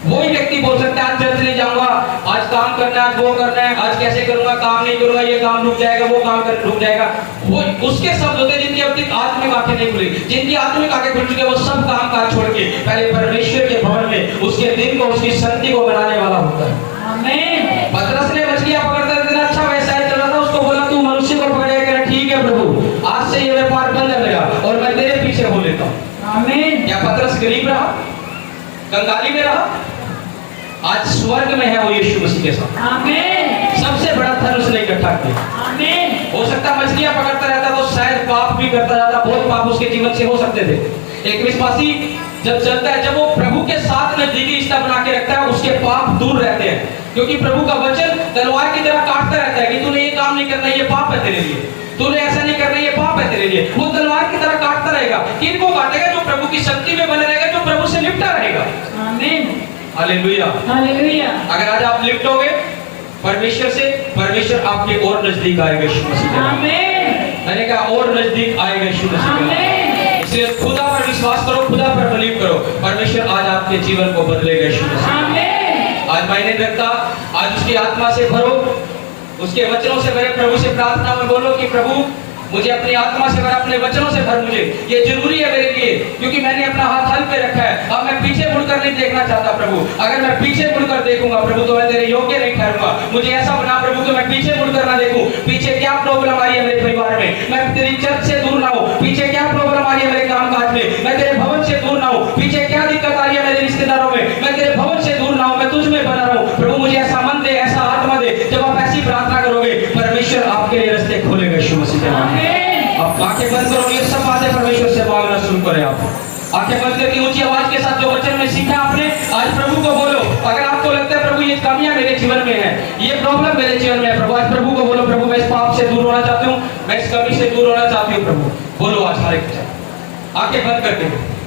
वही व्यक्ति बोल सकता है आज चर्च नहीं जाऊंगा, आज काम करना है, आज वो करना है, आज कैसे करूंगा, काम नहीं करूंगा, ये काम रुक जाएगा, वो काम रुक जाएगा। वो उसके शब्द होते हैं जिनकी अपनी आत्मिक आंखें नहीं खुली। जिनकी आत्मिक आंखें खुल चुकी है, वो सब काम काज छोड़ के पहले परमेश्वर के भवन में उसके दिन को, उसकी संति को बनाने वाला होता है। आमीन। पतरस ने मछलियां पकड़ता था, अच्छा व्यवसाय चल रहा था, उसको बोला तू मनुष्य को पकड़ेगा। ठीक है प्रभु आज से ये व्यापार बंद लगा और मैं तेरे पीछे हो लेता हूं। आमीन। क्या पतरस गरीब रहा, कंगाली में रहा? आज स्वर्ग में है वो यीशु मसीह के साथ। आमीन। सबसे बड़ा धन उसने इकट्ठा किया। आमीन। हो सकता मछलियां पकड़ता रहता तो शायद पाप भी करता जाता, बहुत पाप उसके जीवन से हो सकते थे। एक विश्वासी जब चलता है, जब वो प्रभु के साथ नजदीकी रिश्ता बना के रखता है, उसके पाप दूर रहते हैं। क्योंकि प्रभु का वचन तलवार की तरह काटता रहता है कि तूने ये काम नहीं करना, ये पाप है तेरे लिए, तूने ऐसा नहीं करना, ये पाप है तेरे लिए। वो तलवार की तरह काटता रहेगा। किनको काटेगा? जो प्रभु की शक्ति में बने रहेगा, जो प्रभु से लिपटा रहेगा। आमीन। Hallelujah hallelujah. अगर आज आप लिपटोगे परमेश्वर से, परमेश्वर आपके और नजदीक आएगा यीशु मसीह। आमीन। मैंने कहा और नजदीक आएगा यीशु मसीह। आमीन। इसलिए खुदा पर विश्वास करो, खुदा पर बिलीव करो, परमेश्वर आज आपके जीवन को बदलेगा यीशु मसीह। आमीन। आज मायने रखता, आज उसकी आत्मा से भरो, उसके वचनों से भरे। प्रभु से प्रार्थना में बोलो कि प्रभु मुझे अपनी आत्मा से भर, अपने वचनों से भर। मुझे ये जरूरी है मेरे लिए, क्योंकि मैंने अपना हाथ हल पे रखा है। अब मैं पीछे मुड़कर नहीं देखना चाहता प्रभु। अगर मैं पीछे मुड़कर देखूंगा प्रभु तो मैं तेरे योग्य नहीं ठहरूंगा। मुझे ऐसा बना प्रभु कि मैं पीछे मुड़कर ना देखूं। पीछे क्या प्रॉब्लम आ रही है मेरे परिवार में, मैं तेरी चर्च से दूर ना हो। पीछे क्या प्रॉब्लम आ रही है मेरे कामकाज में, मैं तेरे भवन से दूर ना हो। पीछे क्या दिक्कत आ रही है मेरे रिश्तेदारों में, मैं तेरे भवन से दूर ना हो, मैं तुझ में बना रहूं। प्रभु मुझे ऐसा मन दे, ऐसा आत्मा दे। जब आप ऐसी प्रार्थना करोगे, परमेश्वर आपके लिए रास्ते खोलेगा यीशु मसीह के नाम में। आप आंखें बंद करो, ये सब बातें परमेश्वर से मांगना शुरू करें। आप आंखें बंद करके ऊंची आवाज के साथ जो वचन में सीखा आपने, आज प्रभु को बोलो। अगर आपको लगता है प्रभु ये कमियां मेरे जीवन में है, ये प्रॉब्लम मेरे जीवन में है, प्रभु आज प्रभु को बोलो, प्रभु मैं इस पाप से दूर होना चाहती हूँ, मैं इस कमी से दूर होना चाहती हूँ। प्रभु बोलो आज हर एक आंखें बंद करके।